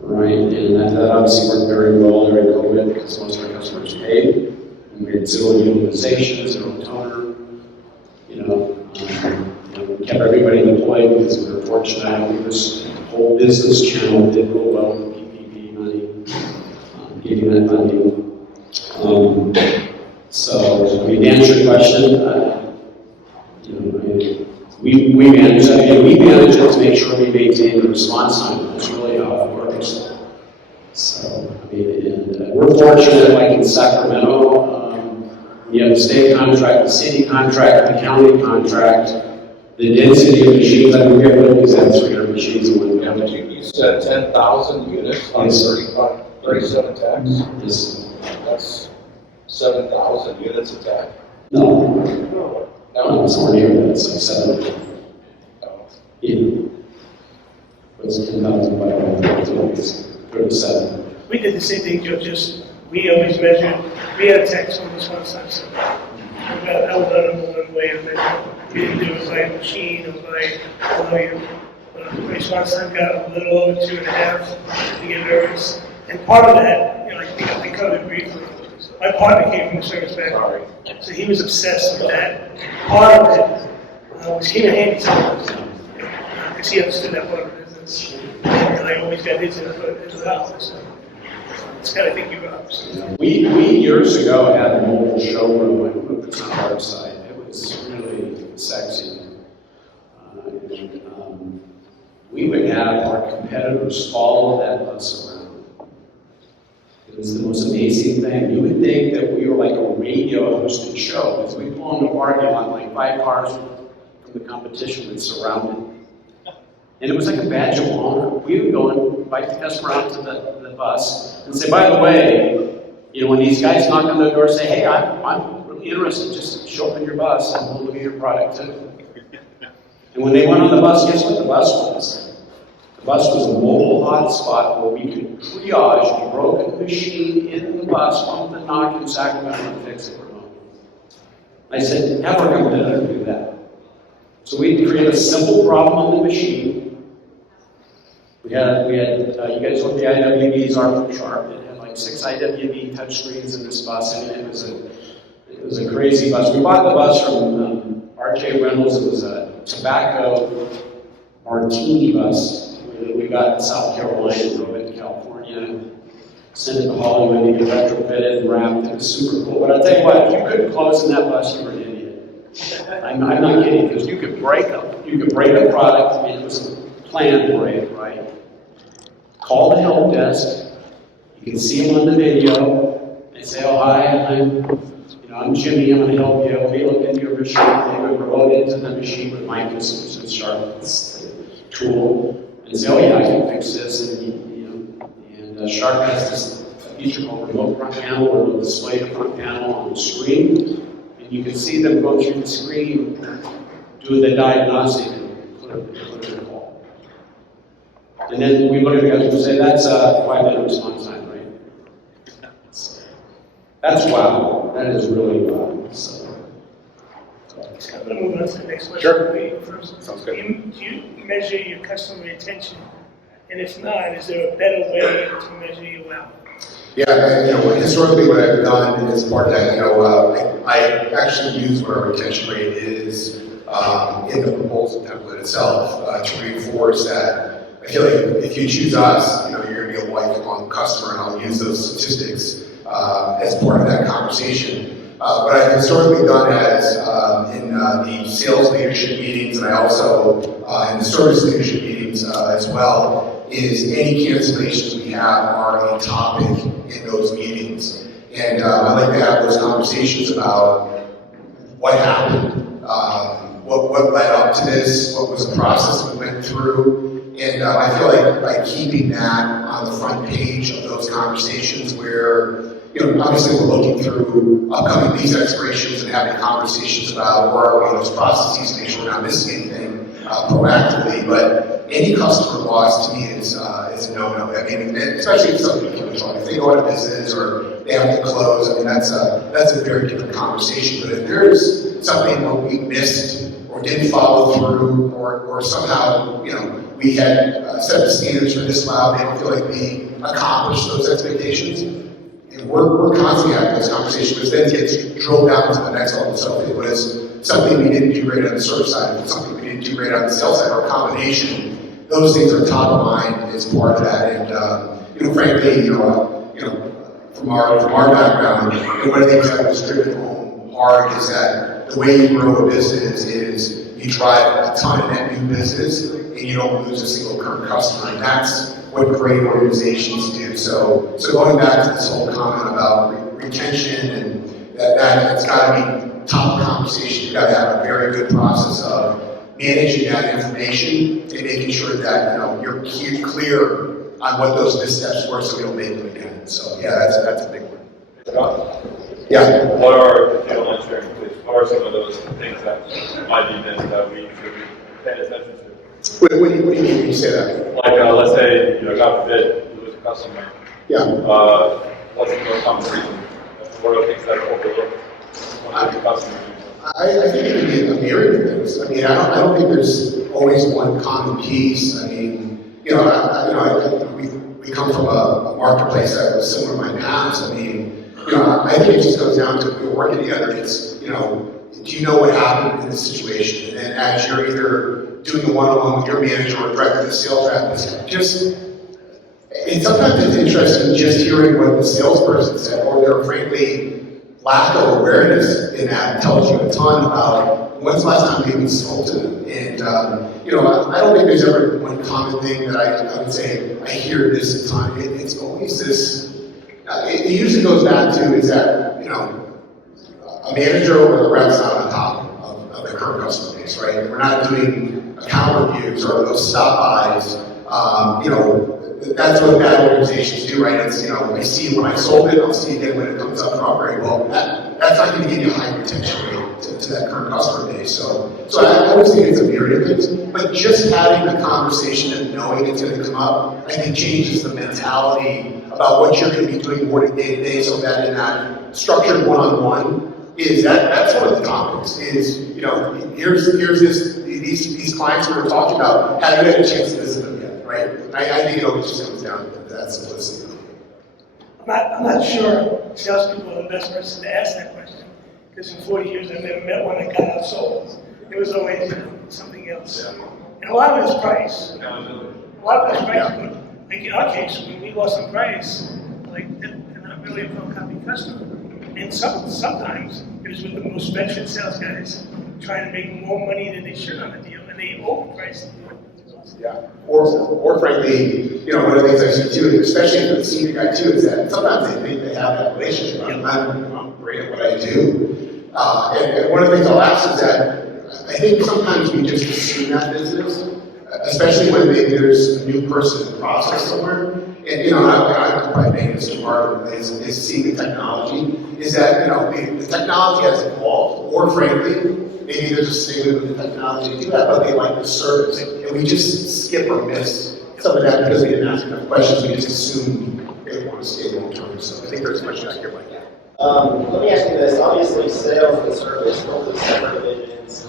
right? And that obviously worked very well during COVID because most of our customers paid. And we had zero utilization, zero toner. We kept everybody employed because we were fortunate. The whole business channel did real well with PPP money, getting that funding. So, to answer your question, we manage that. Again, we manage it to make sure we maintain the response time. That's really how it works. So, and we're fortunate, like in Sacramento, you have the state contract, the city contract, the county contract, the density of machines. I mean, we have buildings that have 300 machines in one Yeah, but building. you said 10,000 units on Yes. 37 techs? Yes. That's 7,000 units a tech? No, it's more near that. It's like 7. No. Yeah. It's 10,537. We did the same thing, Joe, we always measured, we had a text on this one side, so that was our number one way of measuring. We didn't do it by machine or by volume. Response time got a little over 2.5, to get nervous. And part of that, I covered briefly, my partner came from the service background, so he was obsessed with that. Part of it was he and Andy sometimes, because he understood that part of the business. And I always got his input as well, so. It's got to think you up. We years ago had a mobile showroom on the car side. It was really sexy. We would have our competitors follow that bus around. It was the most amazing thing. You would think that we were like a radio hosted show because we pull in the parking lot like 5 cars from the competition would surround it. And it was like a badge of honor. We would go and invite the customer out to the bus and say, by the way, when these guys knock on the door and say, hey, I'm really interested, just show up in your bus and we'll look at your product too. And when they went on the bus, guess what the bus was? The bus was a mobile hotspot where we could triage a broken machine in the bus, pump the knock in Sacramento and fix it remotely. I said, have our competitor do that. So we create a simple problem on the machine. We had you guys look at the IWBs are from Sharp. It had like 6 IWB touchscreens in this bus. I mean, it was a crazy bus. We bought the bus from RJ Reynolds. It was a tobacco martini bus that we got in South Carolina and drove it to California. Sent it to Hollywood to get retrofitted and wrapped. It was super cool. But I'll tell you what, if you couldn't close in that bus, you were an idiot. I'm not kidding, because you could break them. You could break a product. I mean, it was a planned break, right? Call the help desk. You can see them on the video. They say, oh, hi, I'm Jimmy. I'm going to help you. We look into your machine. They would remote into the machine with microscopes and Sharp tool and say, oh, yeah, I can fix this. And Sharp has this feature called remote front panel, where it'll display the front panel on the screen. And you can see them go through the screen, doing the diagnostic, and put in a call. And then we look at the guys and say, that's a 5-minute response time, right? That's wow. That is really wow. So. I'm going to move on to the next question. Sure. Wait, first. Sounds good. Do you measure your customer retention? And if not, is there a better way to measure you out? Yeah, historically what I've done is part of that, I actually use what our retention rate is in the proposal template itself to reinforce that. I feel like if you choose us, you're going to be a lifelong customer, and I'll use those statistics as part of that conversation. What I've historically done is in the sales leadership meetings, and I also in the service leadership meetings as well, is any cancellations we have are a topic in those meetings. And I like to have those conversations about what happened, what led up to this, what was the process we went through. And I feel like by keeping that on the front page of those conversations where, obviously we're looking through upcoming lease expirations and having conversations about where are we in those processes to make sure we're not missing anything proactively. But any customer loss to me is a no-no. I mean, especially if somebody comes wrong. If they go out of business or they have to close, I mean, that's a very different conversation. But if there's something where we missed or didn't follow through or somehow, we had set the standards for this loud, they don't feel like we accomplished those expectations. And we're constantly having those conversations, because then it gets drilled down to the next level. So if it was something we didn't do great on the service side, if it's something we didn't do great on the sales side, or a combination, those things are top of mind as part of that. And frankly, from our background, one of the things that was driven home hard is that the way you grow a business is you drive a ton of net new business, and you don't lose a single current customer. And that's what great organizations do. So going back to this whole comment about retention, and that's got to be top conversation. You've got to have a very good process of managing that information and making sure that you're clear on what those missteps were, so we don't make them again. So yeah, that's a big one. Yeah. What are, if you don't mind sharing, please, what are some of those things that might be missed that we should be paying attention to? What do you mean when you say that? Like, let's say, God forbid, you lose a customer. Yeah. Let's do a conversation. What are the things that are overlooked when the customer? I think it can be a myriad of things. I mean, I don't think there's always one common piece. I mean, we come from a marketplace that was similar to my past. I mean, I think it just goes down to if we're working together. It's do you know what happened in this situation? And then as you're either doing a one-on-one with your manager or directly with the sales rep, and sometimes it's interesting just hearing what the salesperson said, or their frankly lack of awareness in that tells you a ton about when's the last time we even spoke to them. And I don't think there's ever one common thing that I would say I hear this a ton. It's always this. It usually goes back to is that a manager or the rep's not on top of the current customer base, right? We're not doing account reviews or those stop buys. That's what bad organizations do, right? It's, I see it when I sold it, I'll see it again when it comes up for upgrade. Well, that's not going to give you a high retention rate to that current customer base. So I always think it's a myriad of things, but just having the conversation and knowing it's going to come up, I think changes the mentality about what you're going to be doing more day to day, so that in that structured one-on-one is that's one of the topics is, here's these clients we were talking about, have you had a chance to visit them yet, right? I think it always just comes down to that simplicity. I'm not sure salespeople are the best person to ask that question, because in 40 years I've never met one that got outsold. It was always something else. Yeah. And a lot of it's price. A lot of it's price. Like in our case, when we lost some price, they're not really a pro-copy customer. And sometimes it was with the most veteran sales guys trying to make more money than they should on the deal, and they overpriced the deal. Yeah. Or frankly, one of the things I see too, especially for the senior guy too, is that sometimes they think they have that relationship. I'm great at what I do. And one of the things I'll ask is that I think sometimes we just assume that business. especially when maybe there's a new person in the process somewhere. And, you know, I'm probably making this part is seeing the technology, is that, you know, the technology has evolved, or frankly, maybe there's a stigma with the technology to do that, but they like the service. And we just skip or miss some of that because we didn't ask enough questions, we just assumed they want to stay long term. So I think there's a question out here like that. Let me ask you this. Obviously, sales and service, totally separate divisions.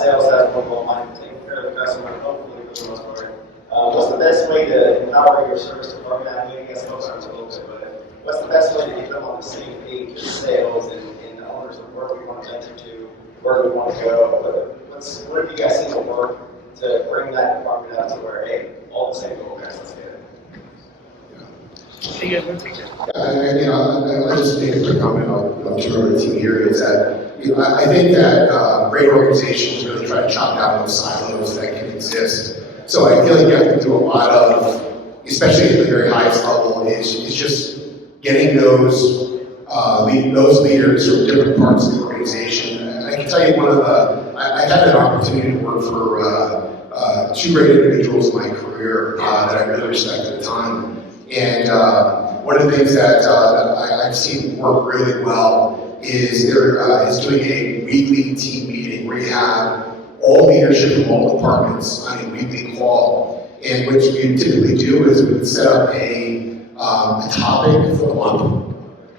Sales has one goal, mind taking care of the customer, hopefully for the most part. What's the best way to empower your service department? I mean, I guess those aren't a little bit, but what's the best way to get them on the same page with sales and the owners of where we want to enter to, where we want to go? What have you guys seen to work to bring that department up to where, hey, all the same goal, guys, let's get it? You guys want to take that? You know, I'll just make a quick comment. I'll turn over to the team here. Is that, you know, I think that great organizations really try to chop down those silos that can exist. So I feel like you have to do a lot of, especially at the very highest level, is just getting those leaders from different parts of the organization. And I can tell you I had an opportunity to work for two great individuals in my career that I really respect at the time. And one of the things that I've seen work really well is doing a weekly team meeting where you have all leadership from all departments on a weekly call. And what you typically do is we would set up a topic for the month.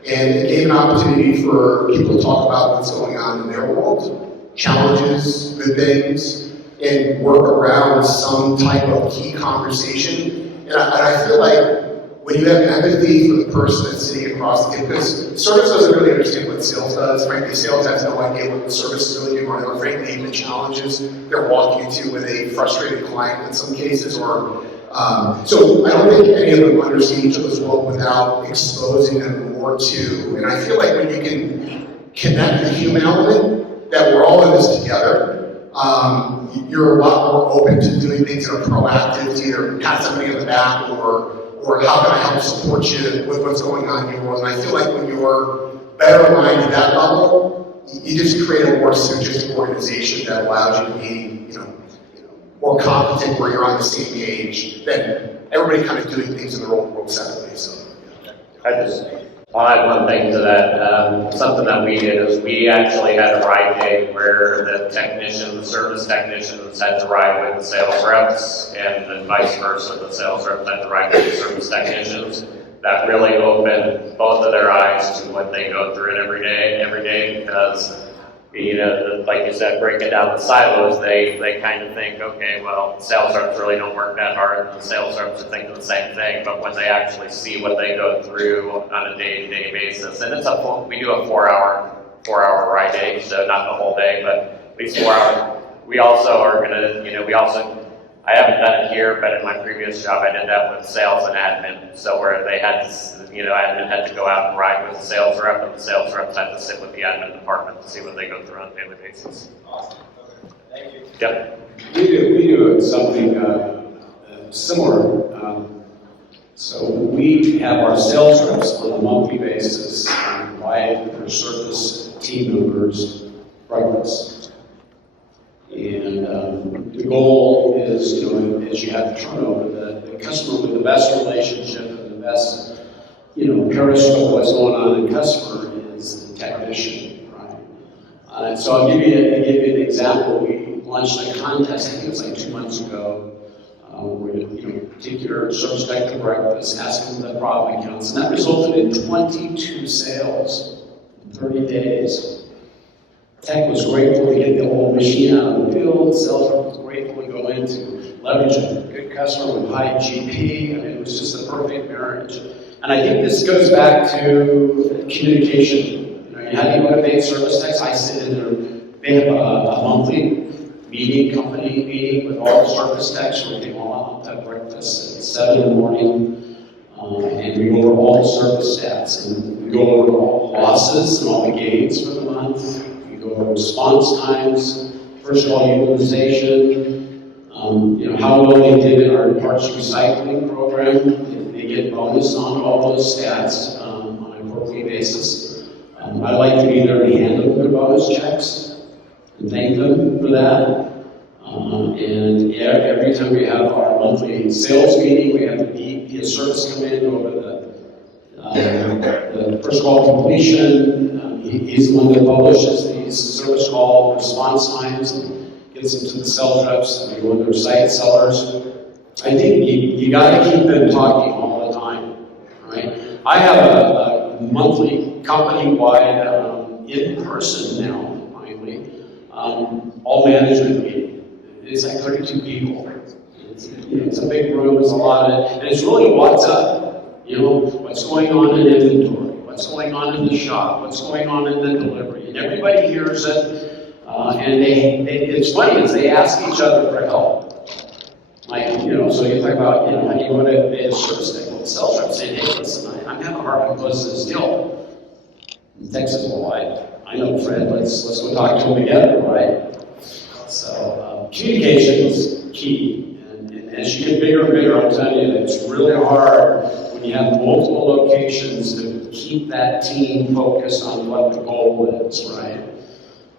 And it gave an opportunity for people to talk about what's going on in their world, challenges, good things, and work around some type of key conversation. And I feel like when you have empathy for the person that's sitting across the table, because service doesn't really understand what sales does. Frankly, sales has no idea what the service is really doing, or frankly, even the challenges they're walking into with a frustrated client in some cases. So I don't think any of them understand each other's world without exposing them more to. And I feel like when you can connect the human element, that we're all in this together, you're a lot more open to doing things that are proactive, to either pat somebody on the back or how can I help support you with what's going on in your world. And I feel like when you're better aligned at that level, you just create a more synergistic organization that allows you to be, you know, more competent where you're on the same page than everybody kind of doing things in their own world separately. So, I'll add one thing to that. Something that we did is we actually had a ride day where the service technicians had to ride with the sales reps, and then vice versa, the sales reps had to ride with the service technicians. That really opened both of their eyes to what they go through every day, because, you know, like you said, breaking down the silos, they kind of think, okay, well, sales reps really don't work that hard, and the sales reps are thinking the same thing, but when they actually see what they go through on a day-to-day basis, and we do a four-hour ride day, so not the whole day, but at least 4 hours. We also are gonna, you know, I haven't done it here, but in my previous job, I did that with sales and admin. So where they had to, you know, admin had to go out and ride with the sales rep, and the sales reps had to sit with the admin department to see what they go through on a daily basis. Awesome. Okay. Thank you. Yep. We do something similar. So we have our sales reps on a monthly basis provide their service team members breakfast. And the goal is, you know, as you have the turnover, the customer with the best relationship and the best, you know, periscope of what's going on in the customer is the technician, right? So I'll give you an example. We launched a contest, I think it was like 2 months ago, where you take your service tech to breakfast, ask them the problem accounts, and that resulted in 22 sales in 30 days. Tech was grateful to get the whole machine out of the field. Sales rep was grateful to go into leverage a good customer with high GP. I mean, it was just a perfect marriage. And I think this goes back to communication. You know, how do you motivate service techs? I sit in there. They have a monthly company meeting with all the service techs where they all have breakfast at 7 in the morning. And we go over all the service stats. And we go over all the losses and all the gains for the month. Go over response times, first call utilization, you know, how well they did in our parts recycling program. They get bonus on all those stats on a quarterly basis. I like to be there to hand them their bonus checks and thank them for that. And every time we have our monthly sales meeting, we have the VP of service come in over the first call completion. He's the one that publishes these service call response times and gets them to the sales reps and they go to their site sellers. I think you got to keep them talking all the time, right? I have a monthly company-wide in-person now, finally, all management meeting. It's like 32 people. It's a big room, it's a lot of it, and it's really what's up. What's going on in inventory, what's going on in the shop, what's going on in the delivery, and everybody hears it, and it's funny, is they ask each other for help. Like, so you talk about, how do you go to a service thing? Well, the sales rep saying, hey, listen, I'm having a hard time closing this deal. In Texas, well, I know Fred, let's go talk to him together, right? So, communication is key. And as you get bigger and bigger, I'm telling you, it's really hard when you have multiple locations to keep that team focused on what the goal is, right?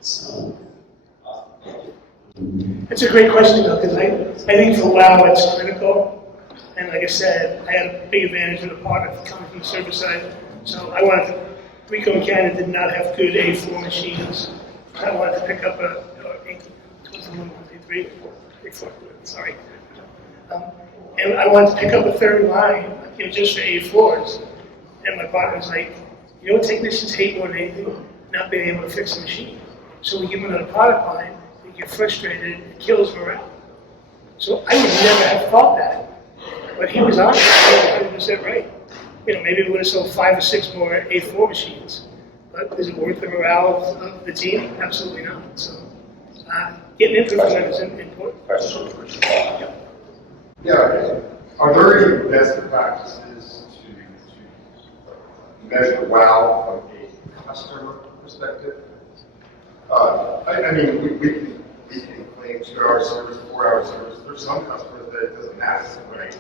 So. It's a great question though, because I think for a while it's critical. And like I said, I had a big advantage with a partner coming from the service side. So I wanted to, Rico and Canada did not have good A4 machines. I wanted to pick up and I wanted to pick up a third line, just for A4s. And my partner was like, what technicians hate more than anything? Not being able to fix a machine. So we give them another product line. Get frustrated, it kills morale. So I would never have thought that. But he was honest, 100% right. Maybe we would have sold 5 or 6 more A4 machines. But is it worth the morale of the team? Absolutely not. So getting input from them is important. Question for you. Yeah, are there any best practices to measure wow from a customer perspective? I mean, we can claim 2-hour service, 4-hour service. There's some customers that it doesn't matter, right?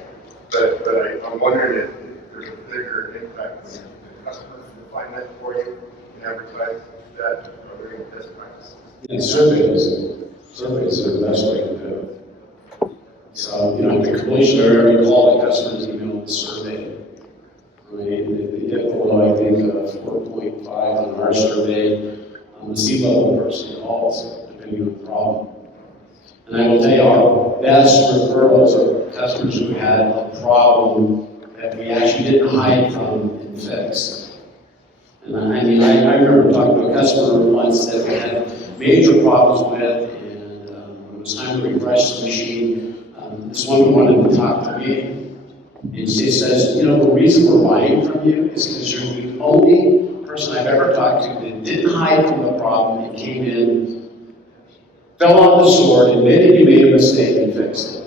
But I'm wondering if there's a bigger impact on the customers to define that for you and advertise that. Are there any best practices? Yeah, surveys are the best way to do it. So, at the completion of every call, the customers email the survey. They get below, I think, 4.5 on our survey. The C-level person calls, depending on the problem. And I will tell you, our best referrals are customers who had a problem that we actually didn't hide from and fixed. And I remember talking to a customer once that we had major problems with, and when it was time to refresh the machine, this woman wanted to talk to me. And she says, the reason we're buying from you is because you're the only person I've ever talked to that didn't hide from the problem and came in, fell on the sword, admitted you made a mistake and fixed it.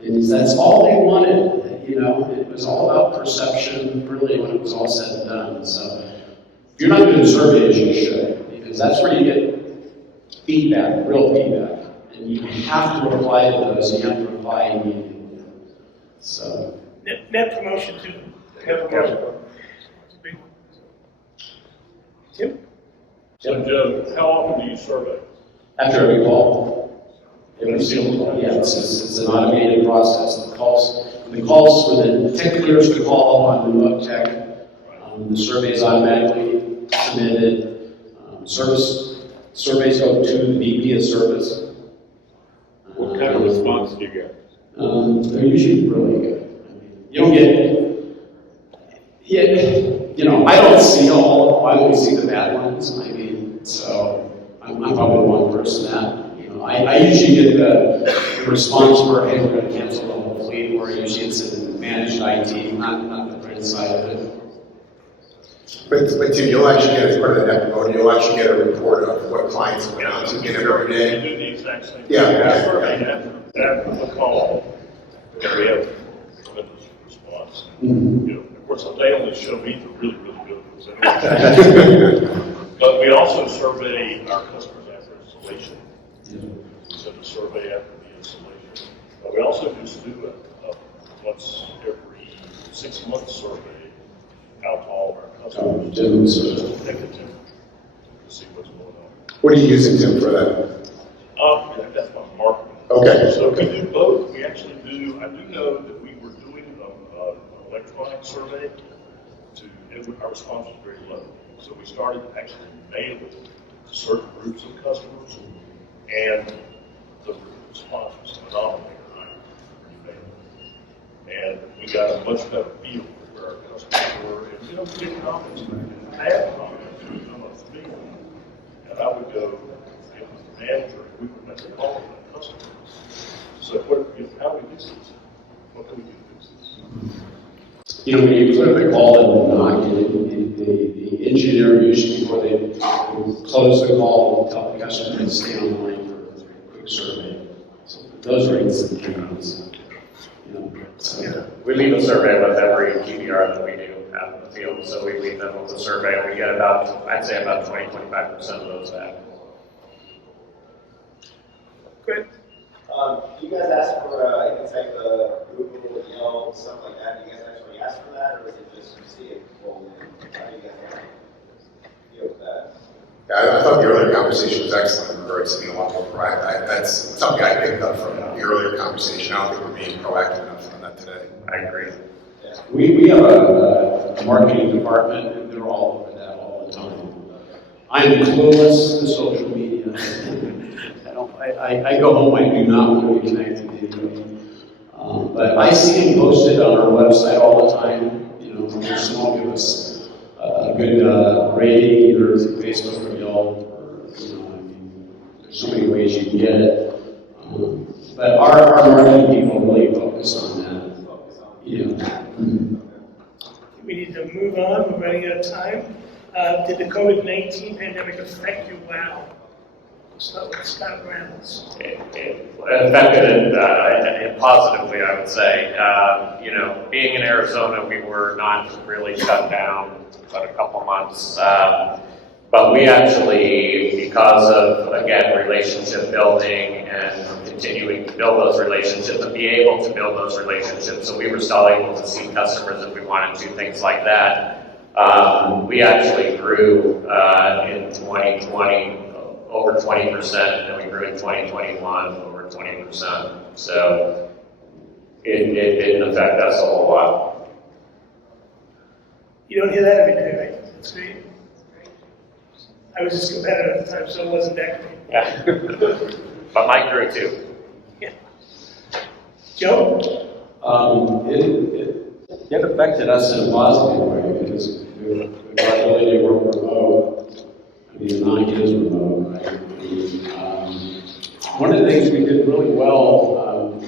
And that's all they wanted. It was all about perception, really, when it was all said and done. So if you're not doing surveys, you should, because that's where you get feedback, real feedback. And you have to reply to those, and you have to reply immediately. So. Net promotion too. Net promotion. Tim? So, Joe, how often do you survey? After every call. Every single call. Yeah, it's an automated process. The calls within 10 clears to call on remote tech. The survey is automatically submitted. Surveys go to the VP of service. What kind of response do you get? They're usually really good. You don't get, I don't see all, I only see the bad ones. So I'm probably one person that, I usually get the response where, hey, we're going to cancel the whole fleet, or usually it's in managed IT, not the print side of it. But Tim, you'll actually get, as part of the net promoter, you'll actually get a report of what clients have gone on to get it every You day. do the exact same thing. Yeah. Survey after the call, we have tremendous response. Mm-hmm. Of course, they only show me the really, really good ones. But we also survey our customers after installation. We send a survey after the installation. But we also just do a once every 6 months survey out to all of our customers. Just to take it to see what's going on. What are you using, Tim, for that? That's my marketing Okay. So we do both. We actually do, I do know that we were doing an electronic survey and our response was very low. So we started actually mailing to certain groups of customers, and the response was phenomenal. And we got a much better feel for where our customers were. And good comments, bad comments would come up to me. And I would go, it was the manager, and we would make a call to the customer. So how do we fix this? What can we do to fix this? You know, when you put a call in the knock, the engineer usually, before they close the call, will tell the customer to stay online for a quick survey. So those are instantaneous. We leave a survey with every QBR that we do out in the field, so we leave them with a survey, and we get about, I'd say about 20-25% of those back. Good. Do you guys ask for any type of Google, Yelp, stuff like that? Do you guys actually ask for that, or is it just you see it roll in? How do you guys deal with that? Yeah, I thought the earlier conversation was excellent in regards to being a lot more proactive. That's something I picked up from the earlier conversation. I don't think we're being proactive enough on that today. I agree. We have a marketing department, and they're all over that all the time. I'm clueless to social media. I go home, I do not want to be connected to anybody. But I see them posted on our website all the time. You know, someone give us a good rating, either through Facebook or Yelp, or, you know, I mean, there's so many ways you can get it. But our marketing people really focus on that. Yeah. We need to move on, we're running out of time. Did the COVID-19 pandemic affect you? Wow. So Scott Reynolds. It affected it positively, I would say. You know, being in Arizona, we were not really shut down but a couple months. But we actually, because of, again, relationship building and continuing to build those relationships and be able to build those relationships, so we were still able to see customers if we wanted to, things like that. We actually grew in 2020 over 20%, and we grew in 2021 over 20%. So it didn't affect us a whole lot. You don't hear that every day, right? That's great. I was just competitive at the time, so it wasn't that great. Yeah. But mine grew too. Yeah. Joe? It affected us in a positive way because we were ability to work remote. I mean, 9 years remote. Right? One of the things we did really well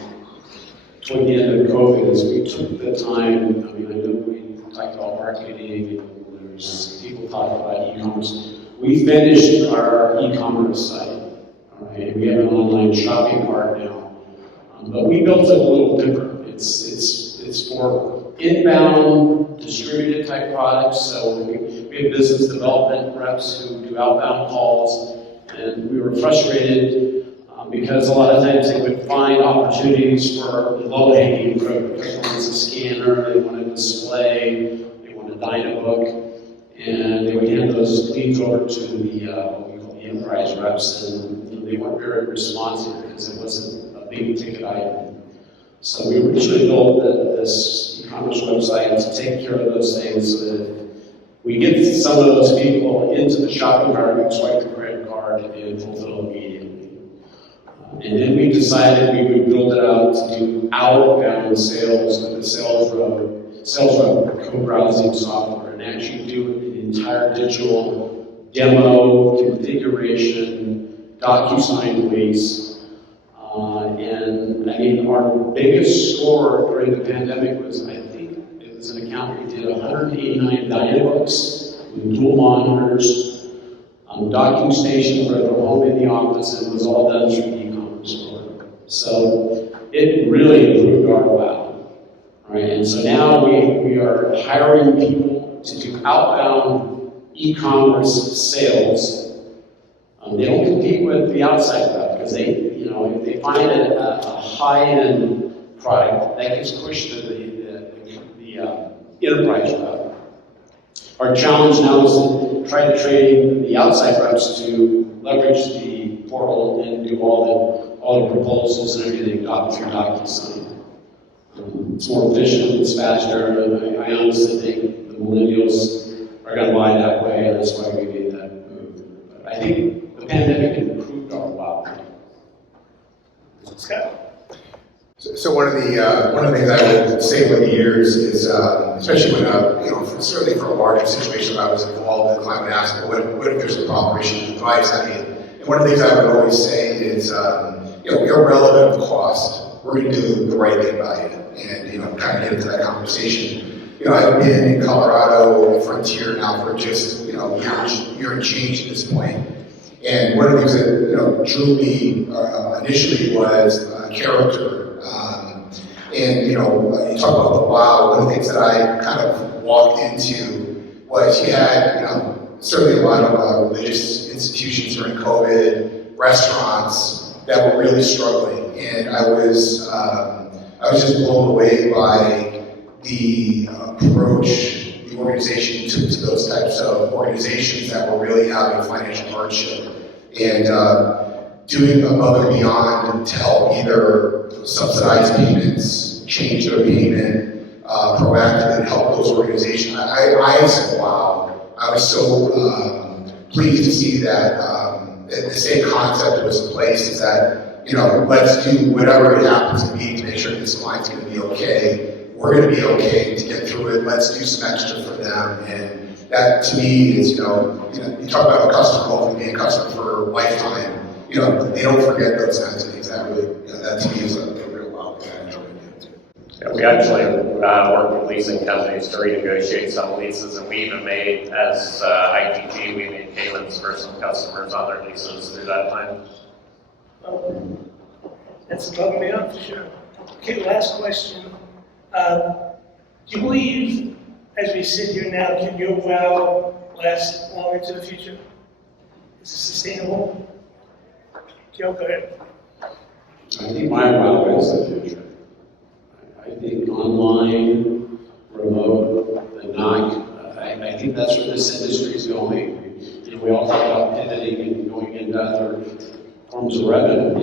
toward the end of COVID is we took the time. I mean, I know we talked about marketing and there's people talk about e-commerce. We finished our e-commerce site. All right, we have an online shopping cart now, but we built it a little different. It's for inbound distributed type products. So we have business development reps who do outbound calls, and we were frustrated because a lot of times they would find opportunities for low-hanging fruit. The customer wants a scanner, they want a display, they want a Dynabook. And they would hand those leads over to the what we call the enterprise reps, and they weren't very responsive because it wasn't a big ticket item. So we originally built this e-commerce website to take care of those things so that we get some of those people into the shopping cart, we swipe the credit card, and fulfill immediately. And then we decided we would build it out to do outbound sales with the sales rep co-browsing software and actually do an entire digital demo, configuration, DocuSign links. And I mean, our biggest score during the pandemic was, I think it was an account we did 189 Dynabooks with dual monitors, docking station for their home in the office, and it was all done through e-commerce work. So it really improved our wow. Right, and so now we are hiring people to do outbound e-commerce sales. They don't compete with the outside rep because they, you know, if they find a high-end product that gets pushed to the enterprise rep. Our challenge now is to try to train the outside reps to leverage the portal and do all the proposals and everything through DocuSign. It's more efficient, it's faster, and I honestly think the millennials are going to buy that way, and that's why we made that move. But I think the pandemic improved our wow. Scott? So one of the things I would say over the years is, especially when certainly for a larger situation, I was involved in climate action. What if there's a problem, issue, advice? And one of the things I would always say is, irrelevant of cost, we're going to do the right thing by it, and trying to get into that conversation. I've been in Colorado Frontier now for just year and change at this point. And one of the things that drew me initially was character. You talk about the wow. One of the things that I kind of walked into was you had certainly a lot of religious institutions during COVID, restaurants that were really struggling, and I was just blown away by the approach the organization took to those types of organizations that were really having financial hardship, and doing above and beyond to help either subsidize payments, change their payment, proactively help those organizations. I said, wow, I was so pleased to see that the same concept was in place, is that, let's do whatever it happens to be to make sure this client's going to be okay. We're going to be okay to get through it. Let's do some extra for them. And that to me is, you talk about a customer, hopefully being a customer for a lifetime. They don't forget those kinds of things. That really, that to me is a real wow that I enjoy. Yeah, we actually worked with leasing companies to renegotiate some leases, and we even made, as ITG, we made payments for some customers on their leases through that time. That's above and beyond for sure. Okay, last question. Do you believe, as we sit here now, can your wow last long into the future? Is it sustainable? Joe, go ahead. I think my wow is the future. I think online, remote, the knock, I think that's where this industry is going. We all talk about pivoting and going into other forms of revenue.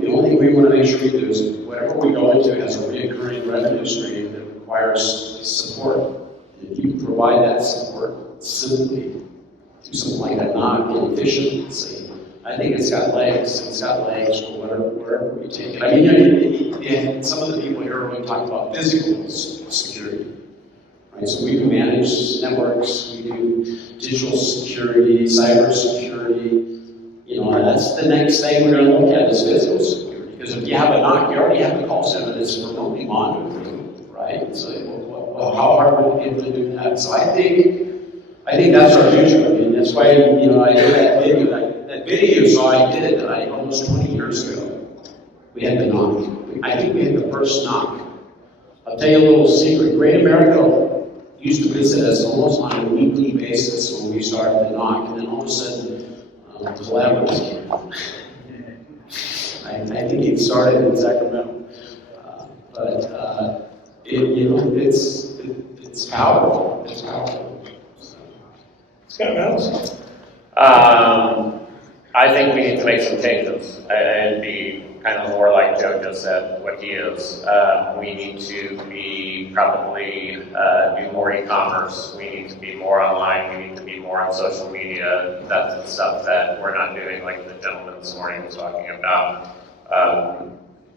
The only thing we want to make sure we do is whatever we go into has a recurring revenue stream that requires support. If you provide that support, simply do something like a knock and efficiency. I think it's got legs. It's got legs for wherever we take it. I mean, and some of the people here are really talking about physical security. Right? So we do managed networks, we do digital security, cyber security. That's the next thing we're going to look at is physical security. Because if you have a knock, you already have a call center that's remotely monitoring, right? So how hard would it be to do that? So I think that's our future. I mean, that's why I did that video. That video, so I did it almost 20 years ago. We had the knock. I think we had the first knock. I'll tell you a little secret. Great America used to visit us almost on a weekly basis when we started the knock, and then all of a sudden, collaborators came. I think it started in Sacramento, but it's powerful. It's powerful. Scott Reynolds? I think we need to make some changes and be kind of more like Joe just said, what he is. We need to be probably do more e-commerce. We need to be more online. We need to be more on social media. That's the stuff that we're not doing, like the gentleman this morning was talking about.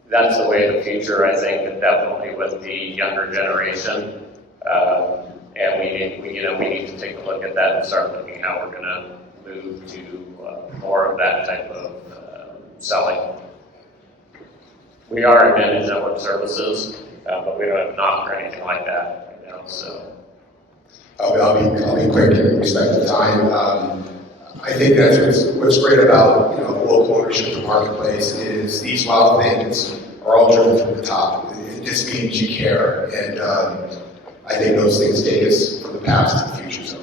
That's the way of the future, I think, and definitely with the younger generation. And we need to take a look at that and start looking how we're going to move to more of that type of selling. We are in managed network services, but we don't have knock or anything like that right now. So I'll be quick in respect of time. I think that's what's great about local ownership of the marketplace is these wild things are all driven from the top. It just means you care, and I think those things take us from the past to the future. So